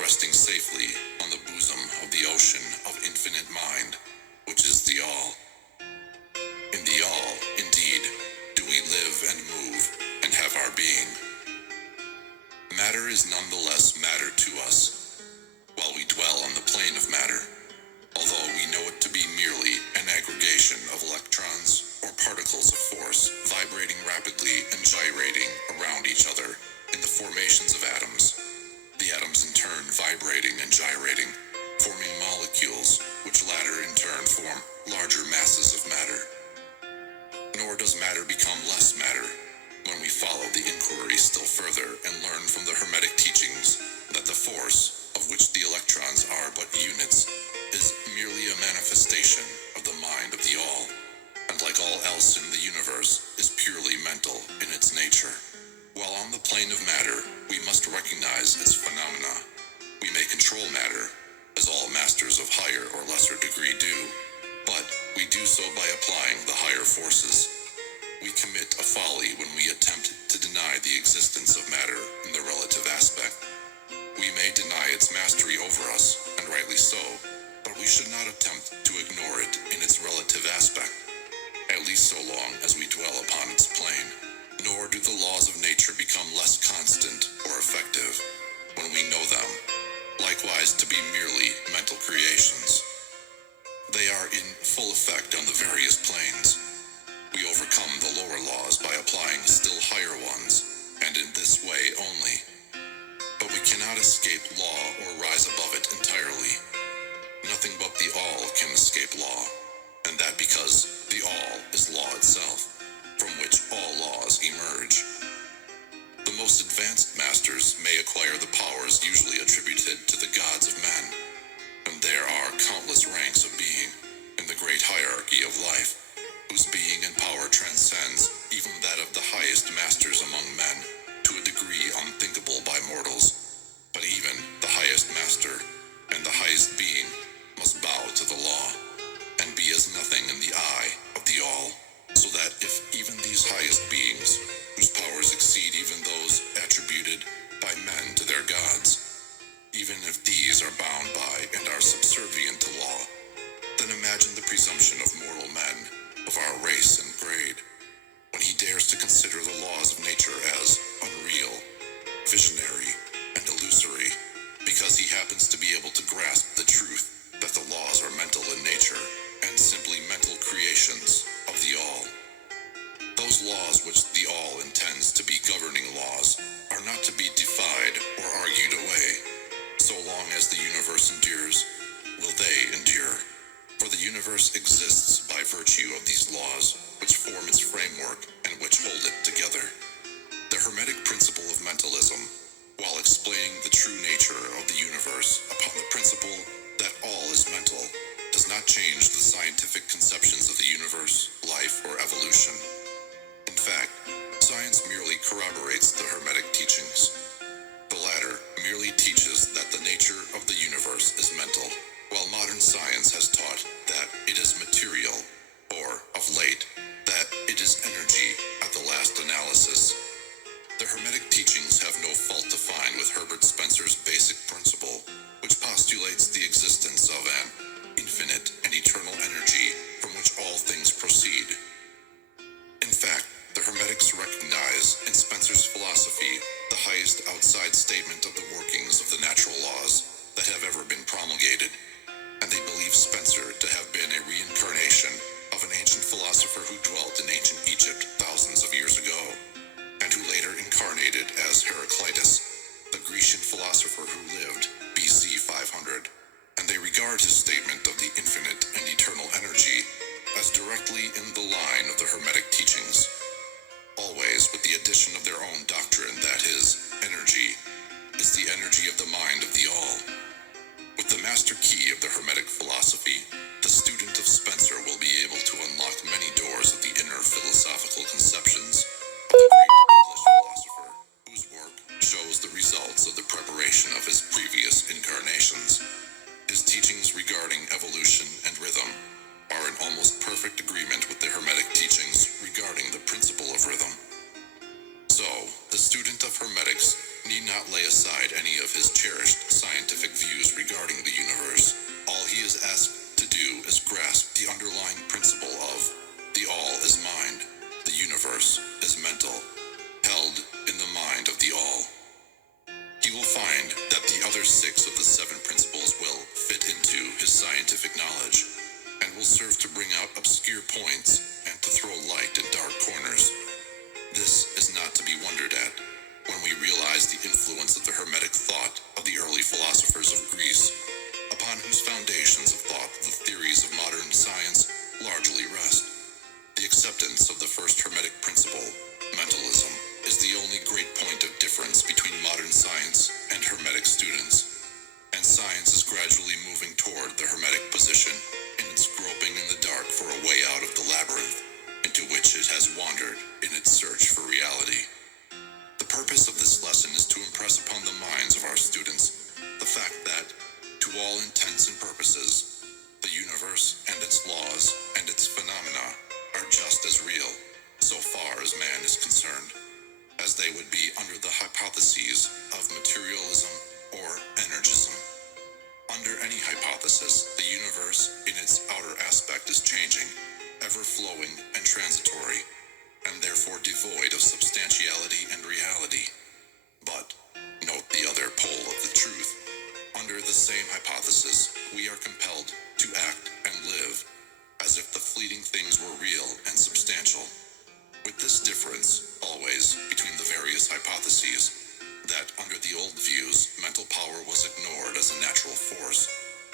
resting safely on the bosom of the ocean of infinite mind, which is the all. In the all, indeed, do we live and move and have our being. Matter matter is nonetheless matter to us, while we dwell on the plane of matter, although we know it to be merely an aggregation of electrons or particles of force vibrating rapidly and gyrating around each other in the formations of atoms, the atoms in turn vibrating and gyrating, forming molecules, which latter in turn form larger masses of matter. Nor does matter become less matter when we follow the inquiry still further and learn from the Hermetic teachings that the force, of which the electrons are but units, is merely a manifestation of the mind of the all, and like all else in the universe, is purely mental in its nature. While on the plane of matter, we must recognize its phenomena. We may control matter, as all masters of higher or lesser degree do, but we do so by applying the higher forces. We commit a folly when we attempt to deny the existence of matter in the relative aspect. We may deny its mastery over us, and rightly so, but we should not attempt to ignore it in its relative aspect, at least so long as we dwell upon its plane. Nor do the laws of nature become less constant or effective when we know them, likewise to be merely mental creations. They are in full effect on the various planes. We overcome the lower laws by applying still higher ones, and in this way only. But we cannot escape law or rise above it entirely. Nothing but the all can escape law, and that because the all is law itself, from which all laws emerge. The most advanced masters may acquire the powers usually attributed to the gods of men, and there are countless ranks of being in the great hierarchy of life, whose being and power transcends even that of the highest masters among men to a degree unthinkable by mortals. But even the highest master and the highest being must bow to the law and be as nothing in the eye of the all, so that if even these highest beings, whose powers exceed even those attributed by men to their gods, even if these are bound by and are subservient to law, then imagine the presumption of mortal men of our race and grade, when he dares to consider the laws of nature as unreal, visionary, and illusory, because he happens to be able to grasp the truth that the laws are mental in nature and simply mental creations of the all. Those laws which the all intends to be governing laws are not to be defied or argued away. So long as the universe endures, will they endure. For the universe exists by virtue of these laws, which form its framework and which hold it together. The Hermetic principle of mentalism, while explaining the true nature of the universe upon the principle that all is mental, does not change the scientific conceptions of the universe, life, or evolution. In fact, science merely corroborates the Hermetic teachings. The latter merely teaches that the nature of the universe is mental, while modern science has taught that it is material, or, of late, that it is energy at the last analysis. The Hermetic teachings have no fault to find with Herbert Spencer's basic principle, which postulates the existence of an infinite and eternal energy from which all things proceed. In fact, the Hermetics recognize in Spencer's philosophy the highest outside statement of the workings of the natural laws that have ever been promulgated, and they believe Spencer to have been a reincarnation of an ancient philosopher who dwelt in ancient Egypt thousands of years ago, and who later incarnated as Heraclitus, the Grecian philosopher who lived BC 500, and they regard his statement of the infinite and eternal energy as directly in the line of the Hermetic teachings, always with the addition of their own doctrine that his energy is the energy of the mind of the all. With the master key of the Hermetic philosophy, the student of Spencer will be able to unlock many doors of the inner philosophical conceptions of the great English philosopher, whose work shows the results of the preparation of his previous incarnations. His teachings regarding evolution and rhythm are in almost perfect agreement with the Hermetic teachings regarding the principle of rhythm. So, the student of Hermetics need not lay aside any of his cherished scientific views regarding the universe. All he is asked to do is grasp the underlying principle of the all is mind, the universe is mental, held in the mind of the all. 6 of the 7 principles will fit into his scientific knowledge, and will serve to bring out obscure points and to throw light in dark corners. This is not to be wondered at when we realize the influence of the Hermetic thought of the early philosophers of Greece, upon whose foundations of thought the theories of modern science largely rest. The acceptance of the first Hermetic principle, mentalism, is the only great point of difference between modern science and Hermetic students, and science is gradually moving toward the Hermetic position in its groping in the dark for a way out of the labyrinth into which it has wandered in its search for reality. The purpose of this lesson is to impress upon the minds of our students the fact that, to all intents and purposes, the universe and its laws and its phenomena are just as real, so far as man is concerned, as they would be under the hypotheses of materialism or energism. Under any hypothesis, the universe in its outer aspect is changing, ever-flowing and transitory, and therefore devoid of substantiality and reality. But, note the other pole of the truth. Under the same hypothesis, we are compelled to act and live as if the fleeting things were real and substantial, with this difference, always, between the various hypotheses, that under the old views, mental power was ignored as a natural force,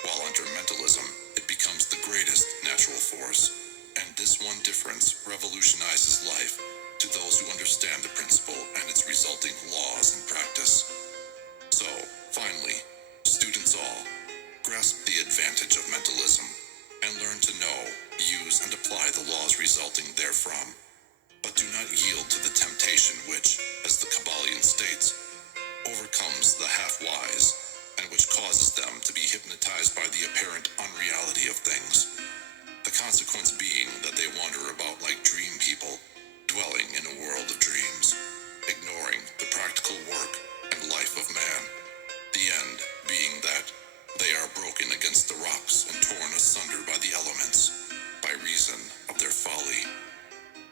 while under mentalism, it becomes the greatest natural force, and this one difference revolutionizes life to those who understand the principle and its resulting laws and practice. So, finally, students all, grasp the advantage of mentalism, and learn to know, use, and apply the laws resulting therefrom. But do not yield to the temptation which, as the Kabbalion states, overcomes the half-wise, and which causes them to be hypnotized by the apparent unreality of things. The consequence being that they wander about like dream people, dwelling in a world of dreams, ignoring the practical work and life of man, the end being that they are broken against the rocks and torn asunder by the elements, by reason of their folly.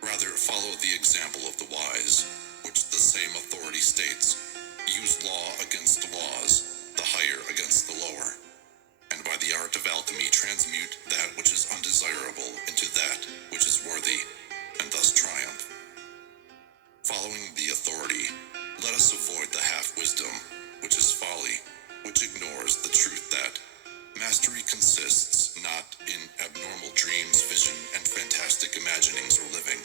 Rather, follow the example of the wise, which the same authority states, use law against laws, the higher against the lower, and by the art of alchemy transmute that which is undesirable into that which is worthy, and thus triumph. Following the authority, let us avoid the half-wisdom, which is folly, which ignores the truth that mastery consists not in abnormal dreams, vision, and fantastic imaginings or living,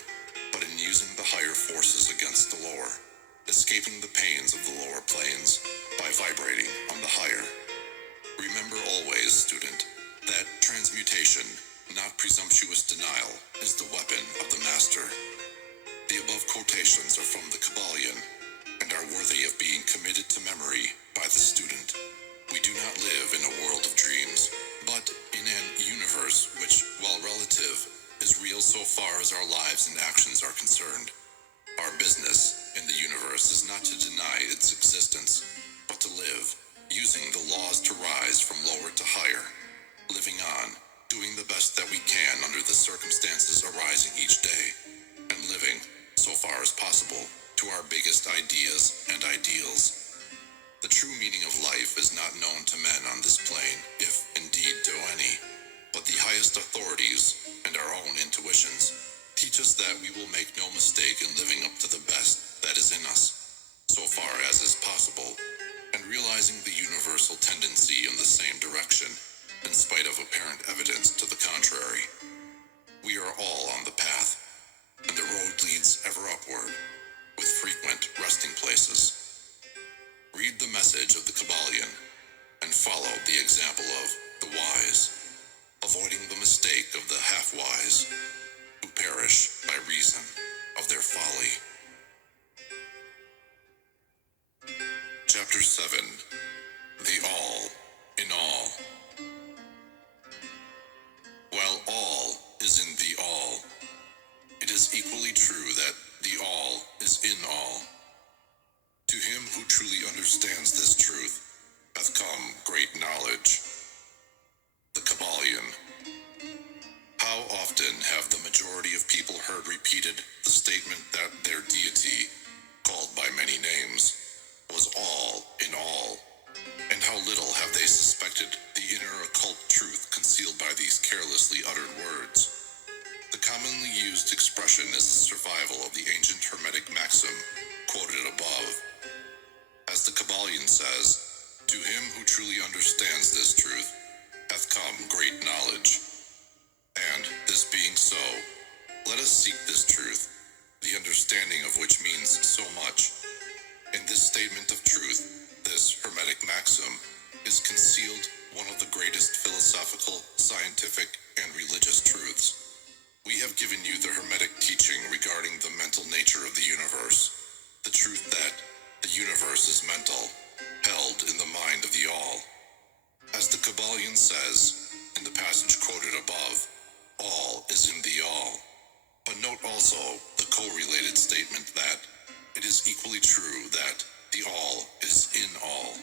but in using the higher forces against the lower, escaping the pains of the lower planes by vibrating on the higher. Remember always, student, that transmutation, not presumptuous denial, is the weapon of the master. The above quotations are from the Kabbalion and are worthy of being committed to memory by the student. We do not live in a world of dreams, but in an universe which, while relative, is real so far as our lives and actions are concerned. Our business in the universe is not to deny its existence, but to live, using the laws to rise from lower to higher, living on, doing the best that we can under the circumstances arising each day, and living, so far as possible, to our biggest ideas and ideals. The true meaning of life is not known to men on this plane, if indeed to any, but the highest authorities and our own intuitions teach us that we will make no mistake in living up to the best that is in us, so far as is possible, and realizing the universal tendency in the same direction, in spite of apparent evidence to the contrary. We are all on the path, and the road leads ever upward, with frequent resting places. Read the message of the Kabbalion, and follow the example of the wise, avoiding the mistake of the half-wise, who perish by reason of their folly. Chapter 7. The All in All. While all is in the all, it is equally true that the all is in all. To him who truly understands this truth hath come great knowledge. The Kabbalion. How often have the majority of people heard repeated the statement that their deity, called by many names, was all in all, and how little by these carelessly uttered words. The commonly used expression is the survival of the ancient Hermetic maxim, quoted above. As the Kabbalion says, "To him who truly understands this truth, hath come great knowledge." And, this being so, let us seek this truth, the understanding of which means so much. In this statement of truth, this Hermetic maxim, is concealed one of the greatest philosophical, scientific, and religious truths. We have given you the Hermetic teaching regarding the mental nature of the universe, the truth that the universe is mental, held in the mind of the All. As the Kabbalion says, in the passage quoted above, all is in the All. But note also the correlated statement that it is equally true that the All is in all.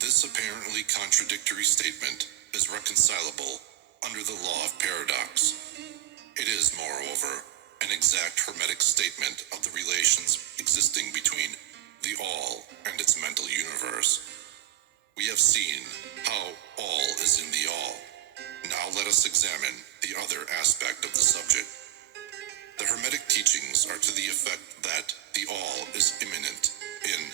This apparently contradictory statement is reconcilable under the law of paradox. It is, moreover, an exact Hermetic statement of the relations existing between the All and its mental universe. We have seen how all is in the All. Now let us examine the other aspect of the subject. The Hermetic teachings are to the effect that the All is immanent in,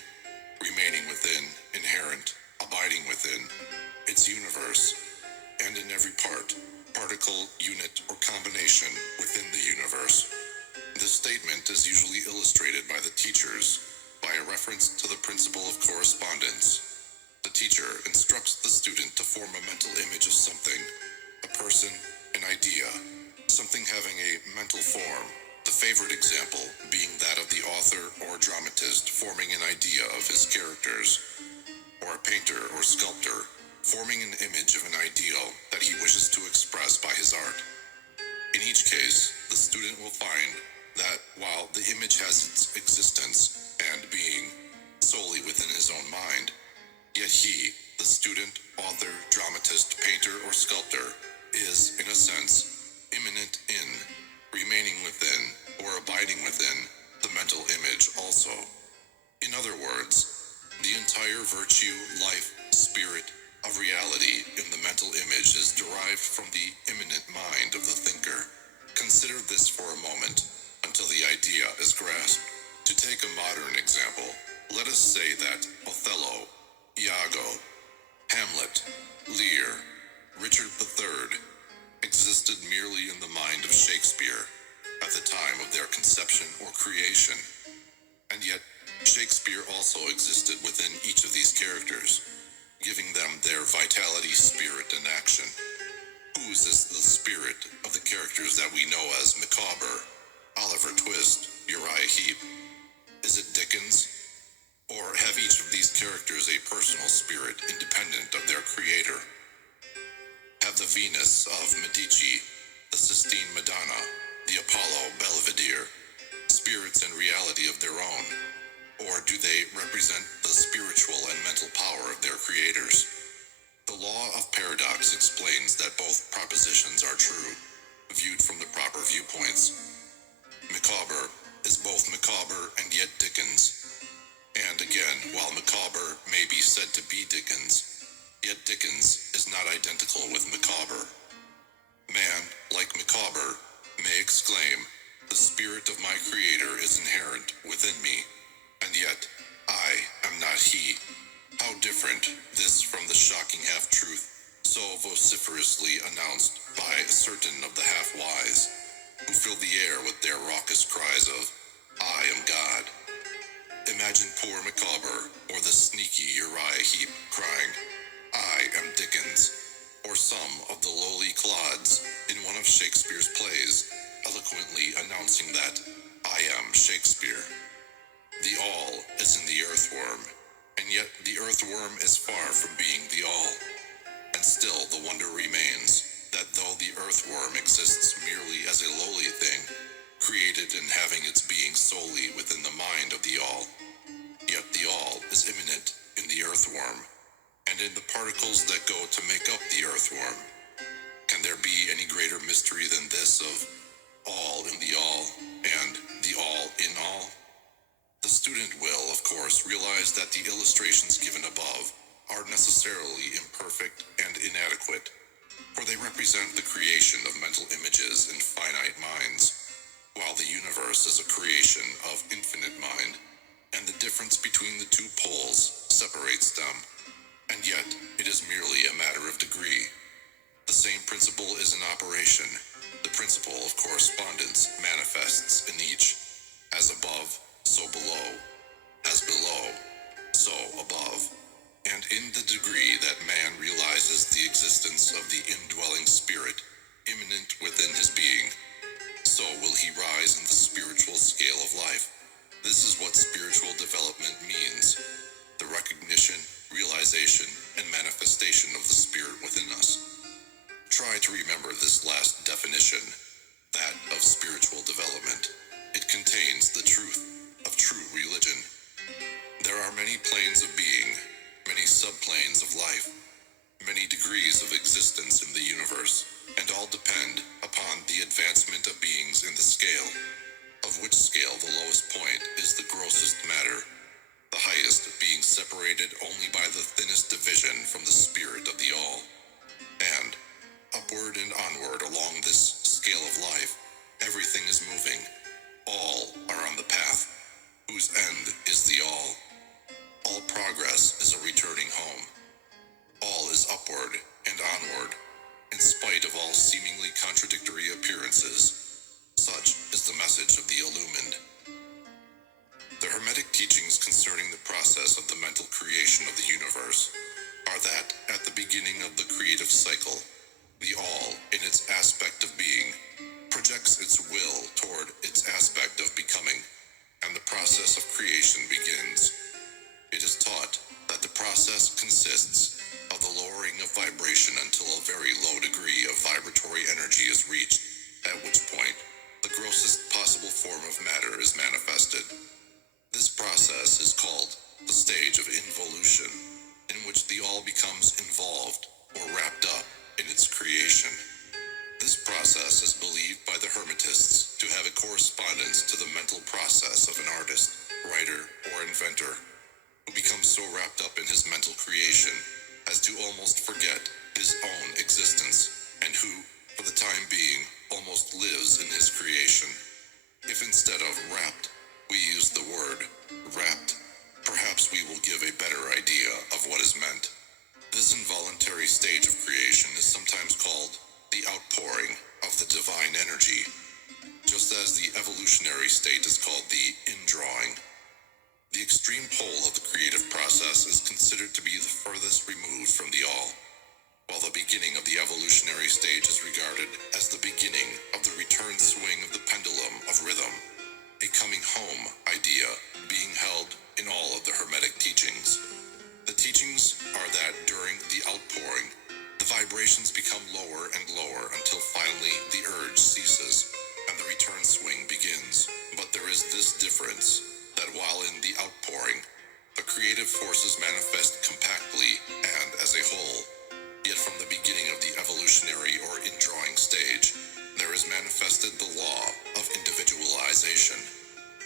remaining within, inherent, abiding within, its universe, and in every part, particle, unit, or combination within the universe. This statement is usually illustrated by the teachers by a reference to the principle of correspondence. The teacher instructs the student to form a mental image of something, a person, an idea, something having a mental form, the favorite example being that of the author or dramatist forming an idea of his characters, or a painter or sculptor forming an image of an ideal that he wishes to express by his art. In each case, the student will find that while the image has its existence and being solely within his own mind, yet he, the student, author, dramatist, painter, or sculptor, is, in a sense, immanent in, remaining within, or abiding within, the mental image also. In other words, the entire virtue, life, spirit of reality in the mental image is derived from the immanent mind of the thinker. Consider this for a moment, until the idea is grasped. To take a modern example, let us say that Othello, Iago, Hamlet, Lear, Richard III existed merely in the mind of Shakespeare at the time of their conception or creation. And yet, Shakespeare also existed within each of these characters, giving them their vitality, spirit, and action. Whose is the spirit of the characters that we know as Micawber, Oliver Twist, Uriah Heep? Is it Dickens? Or have each of these characters a personal spirit independent of their creator? Have the Venus of Medici, the Sistine Madonna, the Apollo Belvedere, spirits and reality of their own? Or do they represent the spiritual and mental power of their creators? The law of paradox explains that both propositions are true, viewed from the proper viewpoints. Micawber is both Micawber and yet Dickens. And again, while Micawber may be said to be Dickens, yet Dickens is not identical with Micawber. Man, like Micawber, may exclaim, "The spirit of my creator is inherent within me, and yet I am not he." How different this from the shocking half-truth so vociferously announced by certain of the half-wise, who fill the air with their raucous cries of, "I am God." Imagine poor Micawber or the sneaky Uriah Heep crying, "I am Dickens," or some of the lowly clods in one of Shakespeare's plays, eloquently announcing that, "I am Shakespeare." The all is in the earthworm, and yet the earthworm is far from being the all. And still the wonder remains that though the earthworm exists merely as a lowly thing, created and having its being solely within the mind of the all, yet the all is immanent in the earthworm, and in the particles that go to make up the earthworm. Can there be any greater mystery than this of all in the all, and the all in all? The student will, of course, realize that the illustrations given above are necessarily imperfect and inadequate. for they represent the creation of mental images in finite minds, while the universe is a creation of infinite mind, and the difference between the two poles separates them, and yet it is merely a matter of degree. The same principle is in operation. The principle of correspondence manifests in each. As above, so below. As below, so above. And in the degree that man realizes the existence of the indwelling spirit, immanent within his being, so will he rise in the spiritual scale of life. This is what spiritual development means: the recognition, realization, and manifestation of the spirit within us. Try to remember this last definition, that of spiritual development. It contains the truth of true religion. There are many planes of being, many subplanes of life, many degrees of existence in the universe, and all depend upon the advancement of beings in the scale, of which scale the lowest point is the grossest matter, the highest being separated only by the thinnest division from the spirit of the all. And, upward and onward along this scale of life, everything is moving. All are on the path, whose end is the all. All progress is a returning home. All is upward and onward, in spite of all seemingly contradictory appearances. Such is the message of the illumined. The Hermetic teachings concerning the process of the mental creation of the universe are that, at the beginning of the creative cycle, the all, in its aspect of being, projects its will toward its aspect of becoming, and the process of creation begins. It is taught that the process consists of the lowering of vibration until a very low degree of vibratory energy is reached, at which point the grossest possible form of matter is manifested. This process is called the stage of involution, in which the all becomes involved or wrapped up in its creation. This process is believed by the Hermetists to have a correspondence to the mental process of an artist, writer, or inventor, who becomes so wrapped up in his mental creation as to almost forget his own existence, and who, for the time being, almost lives in his creation. If instead of wrapped, we use the word wrapped, perhaps we will give a better idea of what is meant. This involuntary stage of creation is sometimes called the outpouring of the divine energy, just as the evolutionary state is called the indrawing. The extreme pole of the creative process is considered to be the furthest removed from the all, while the beginning of the evolutionary stage is regarded as the beginning of the return swing of the pendulum of rhythm, a coming home idea being held in all of the Hermetic teachings. The teachings are that during the outpouring, the vibrations become lower and lower until finally the urge ceases and the return swing begins. But there is this difference, that while in the outpouring, the creative forces manifest compactly and as a whole, yet from the beginning of the evolutionary or indrawing stage, there is manifested the law of individualization.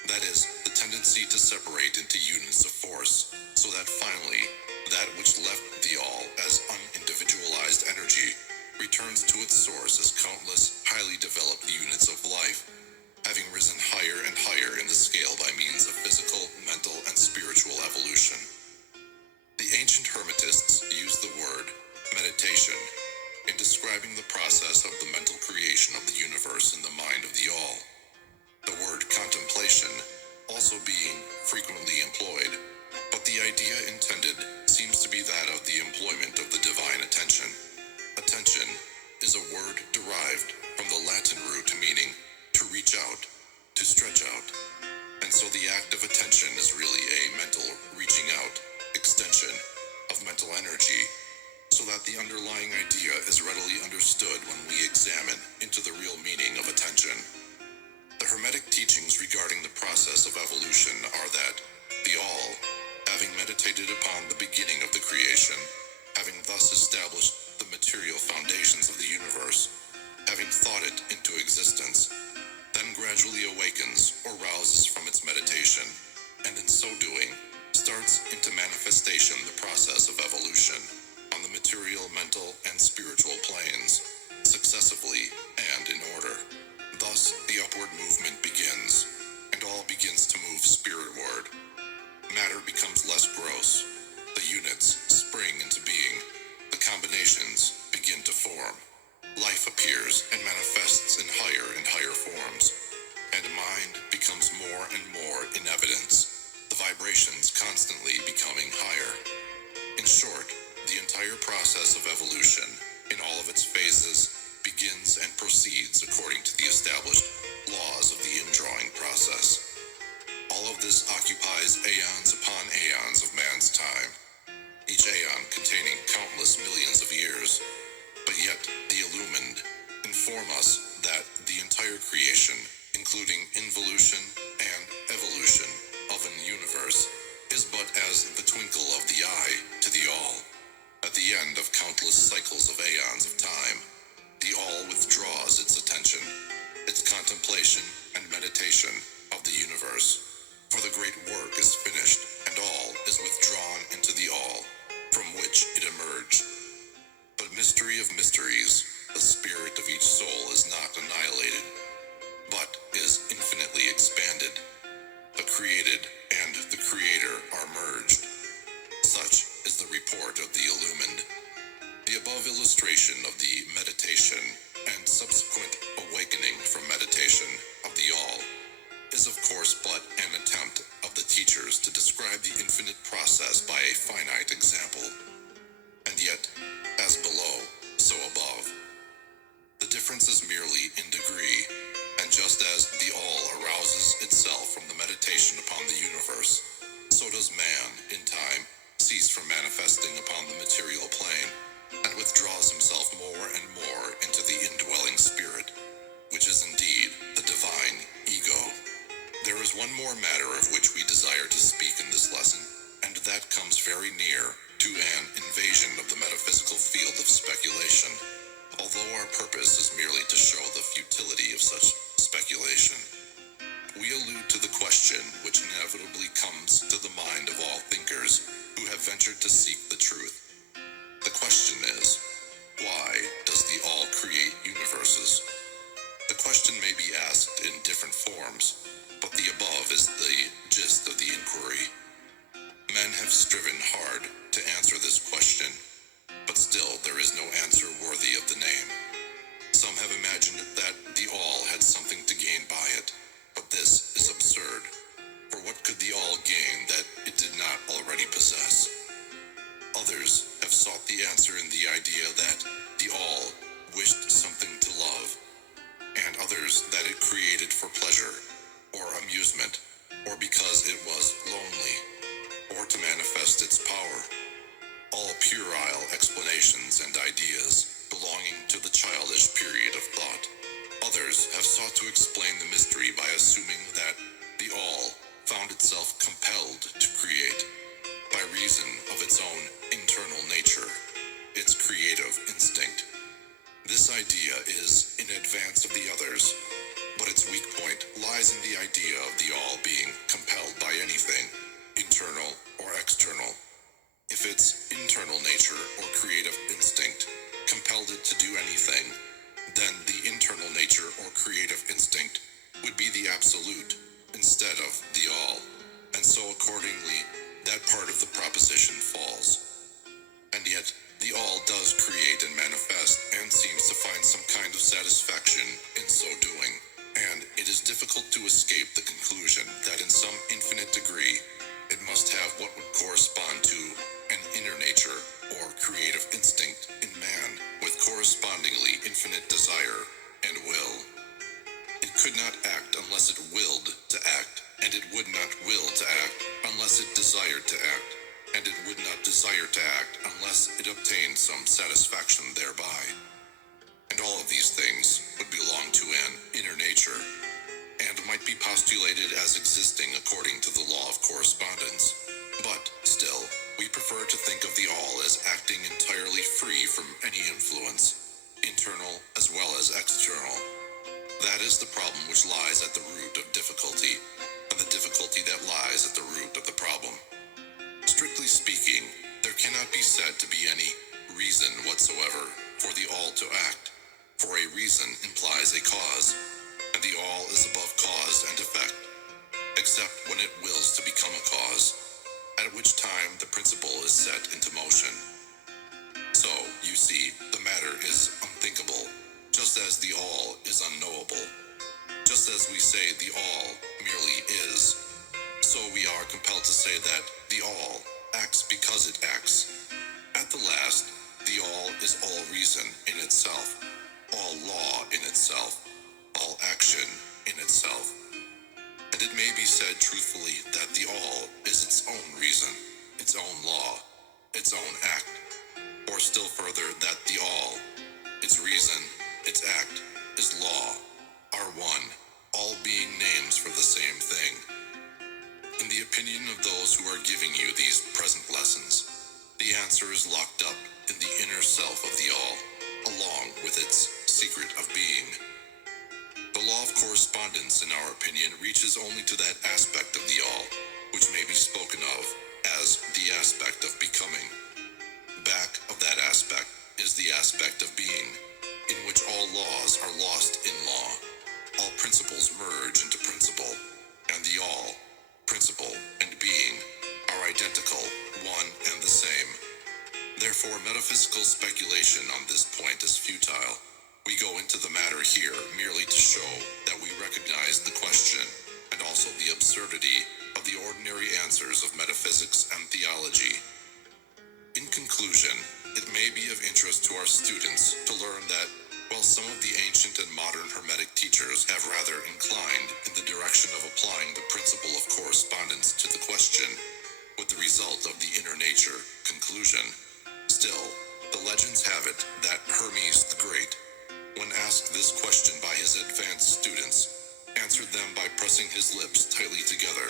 That is, the tendency to separate into units of force, so that finally, that which left the all as unindividualized energy returns to its source as countless, highly developed units of life, having risen higher and higher in the scale by means of physical, mental, and spiritual evolution. The ancient Hermetists used the word meditation in describing the process of the mental creation of the universe in the mind of the all. The word contemplation also being frequently employed, but the idea intended seems to be that of the employment of the divine attention. Attention is a word derived from the Latin root meaning to reach out, to stretch out, and so the act of attention is really a mental reaching out, extension of mental energy, so that the underlying idea is readily understood when we examine into the real meaning of attention. The Hermetic teachings regarding the process of evolution are that the all, having meditated upon the beginning of the creation, having thus established the material foundations of the universe, having thought it into existence, then gradually awakens or rouses from its meditation, and in so doing, starts into manifestation the process of evolution on the material, mental, and spiritual planes, successively and in order. Thus, the upward movement begins, and all begins to move spiritward. Matter becomes less gross. The units spring into being. The combinations begin to form. Life appears and manifests in higher forms. And mind becomes more and more in evidence, the vibrations constantly becoming higher. In short, the entire process of evolution, in all of its phases, begins and proceeds according to the established laws of the indrawing process. All of this occupies aeons upon aeons of man's time, each aeon containing countless millions of years. But yet, the illumined inform us that the entire creation, including involution and evolution of an universe, is but as the twinkle of the eye to the all. At the end of countless cycles of aeons of time, the all withdraws its attention, its contemplation and meditation of the universe. For the great work is finished, and all is withdrawn into the all, from which it emerged. But mystery of mysteries, the spirit of each soul is not annihilated, but is infinitely expanded. The created and the creator are merged. Such is the report of the illumined. The above illustration of the meditation and subsequent awakening from meditation of the all is of course but an attempt of the teachers to describe the infinite process by a finite example. And yet, as below, so above. The difference is merely in degree, and just as the all arouses itself from the meditation upon the universe, so does man, in time, cease from manifesting upon the material plane, and withdraws himself more and more into the indwelling spirit, which is indeed the divine ego. There is one more matter of which we desire to speak in this lesson, and that comes very near to an invasion of the metaphysical field of speculation, although our purpose is merely to show the futility of such speculation. We allude to the question which inevitably comes to the mind of all thinkers who have ventured to seek the truth. The question is, why does the all create universes? The question may be asked in different forms, but the above is the gist of the inquiry. Men have striven hard to answer this question, but still there is no answer worthy of the name. Some have imagined that the all had something to gain by it, but this is absurd. For what could the all gain that it did not already possess? Others have sought the answer in the idea that the all wished something to love, and others that it created for pleasure, or amusement, or because it was lonely, or to manifest its power. All puerile explanations and ideas belonging to the childish period of thought. Others have sought to explain the mystery by assuming that the all found itself compelled to create, by reason of its own internal nature, its creative instinct. This idea is in advance of the others, but its weak point lies in the idea of the all being compelled by anything, internal or external. If its internal nature or creative instinct compelled it to do anything, then the internal nature or creative instinct would be the absolute instead of the all, and so accordingly, that part of the proposition falls. And yet, the all does create and manifest and seems to find some kind of satisfaction in so doing, and it is difficult to escape the conclusion that in some infinite degree, it must have what would correspond to an inner nature or creative instinct in man with correspondingly infinite desire and will. It could not act unless it willed to act, and it would not will to act unless it desired to act, and it would not desire to act unless it obtained some satisfaction thereby. And all of these things would belong to an inner nature, and might be postulated as existing according to the law of correspondence. But, still, we prefer to think of the all as acting entirely free from any influence, internal as well as external. That is the problem which lies at the root of difficulty, and the difficulty that lies at the root of the problem. Strictly speaking, there cannot be said to be any reason whatsoever for the all to act, for a reason implies a cause, and the all is above cause and effect, except when it wills to become a cause, at which time the principle is set into motion. So, you see, the matter is unthinkable, just as the all is unknowable. Just as we say the all merely is, so we are compelled to say that the all acts because it acts. At the last, the all is all reason in itself, all law in itself, all action in itself. And it may be said truthfully that the all is its own reason, its own law, its own act, or still further that the all, its reason, its act, its law, are one, all being names for the same thing. In the opinion of those who are giving you these present lessons, the answer is locked up in the inner self of the all, along with its secret of being. The law of correspondence, in our opinion, reaches only to that aspect of the all, which may be spoken of as the aspect of becoming. Back of that aspect is the aspect of being, in which all laws are lost in law, all principles merge into principle, and the all, principle and being, are identical, one and the same. Therefore, metaphysical speculation on this point is futile. We go into the matter here merely to show that we recognize the question and also the absurdity of the ordinary answers of metaphysics and theology. In conclusion, it may be of interest to our students to learn that while some of the ancient and modern Hermetic teachers have rather inclined in the direction of applying the principle of correspondence to the question, with the result of the inner nature conclusion, still, the legends have it that Hermes the Great, when asked this question by his advanced students, answered them by pressing his lips tightly together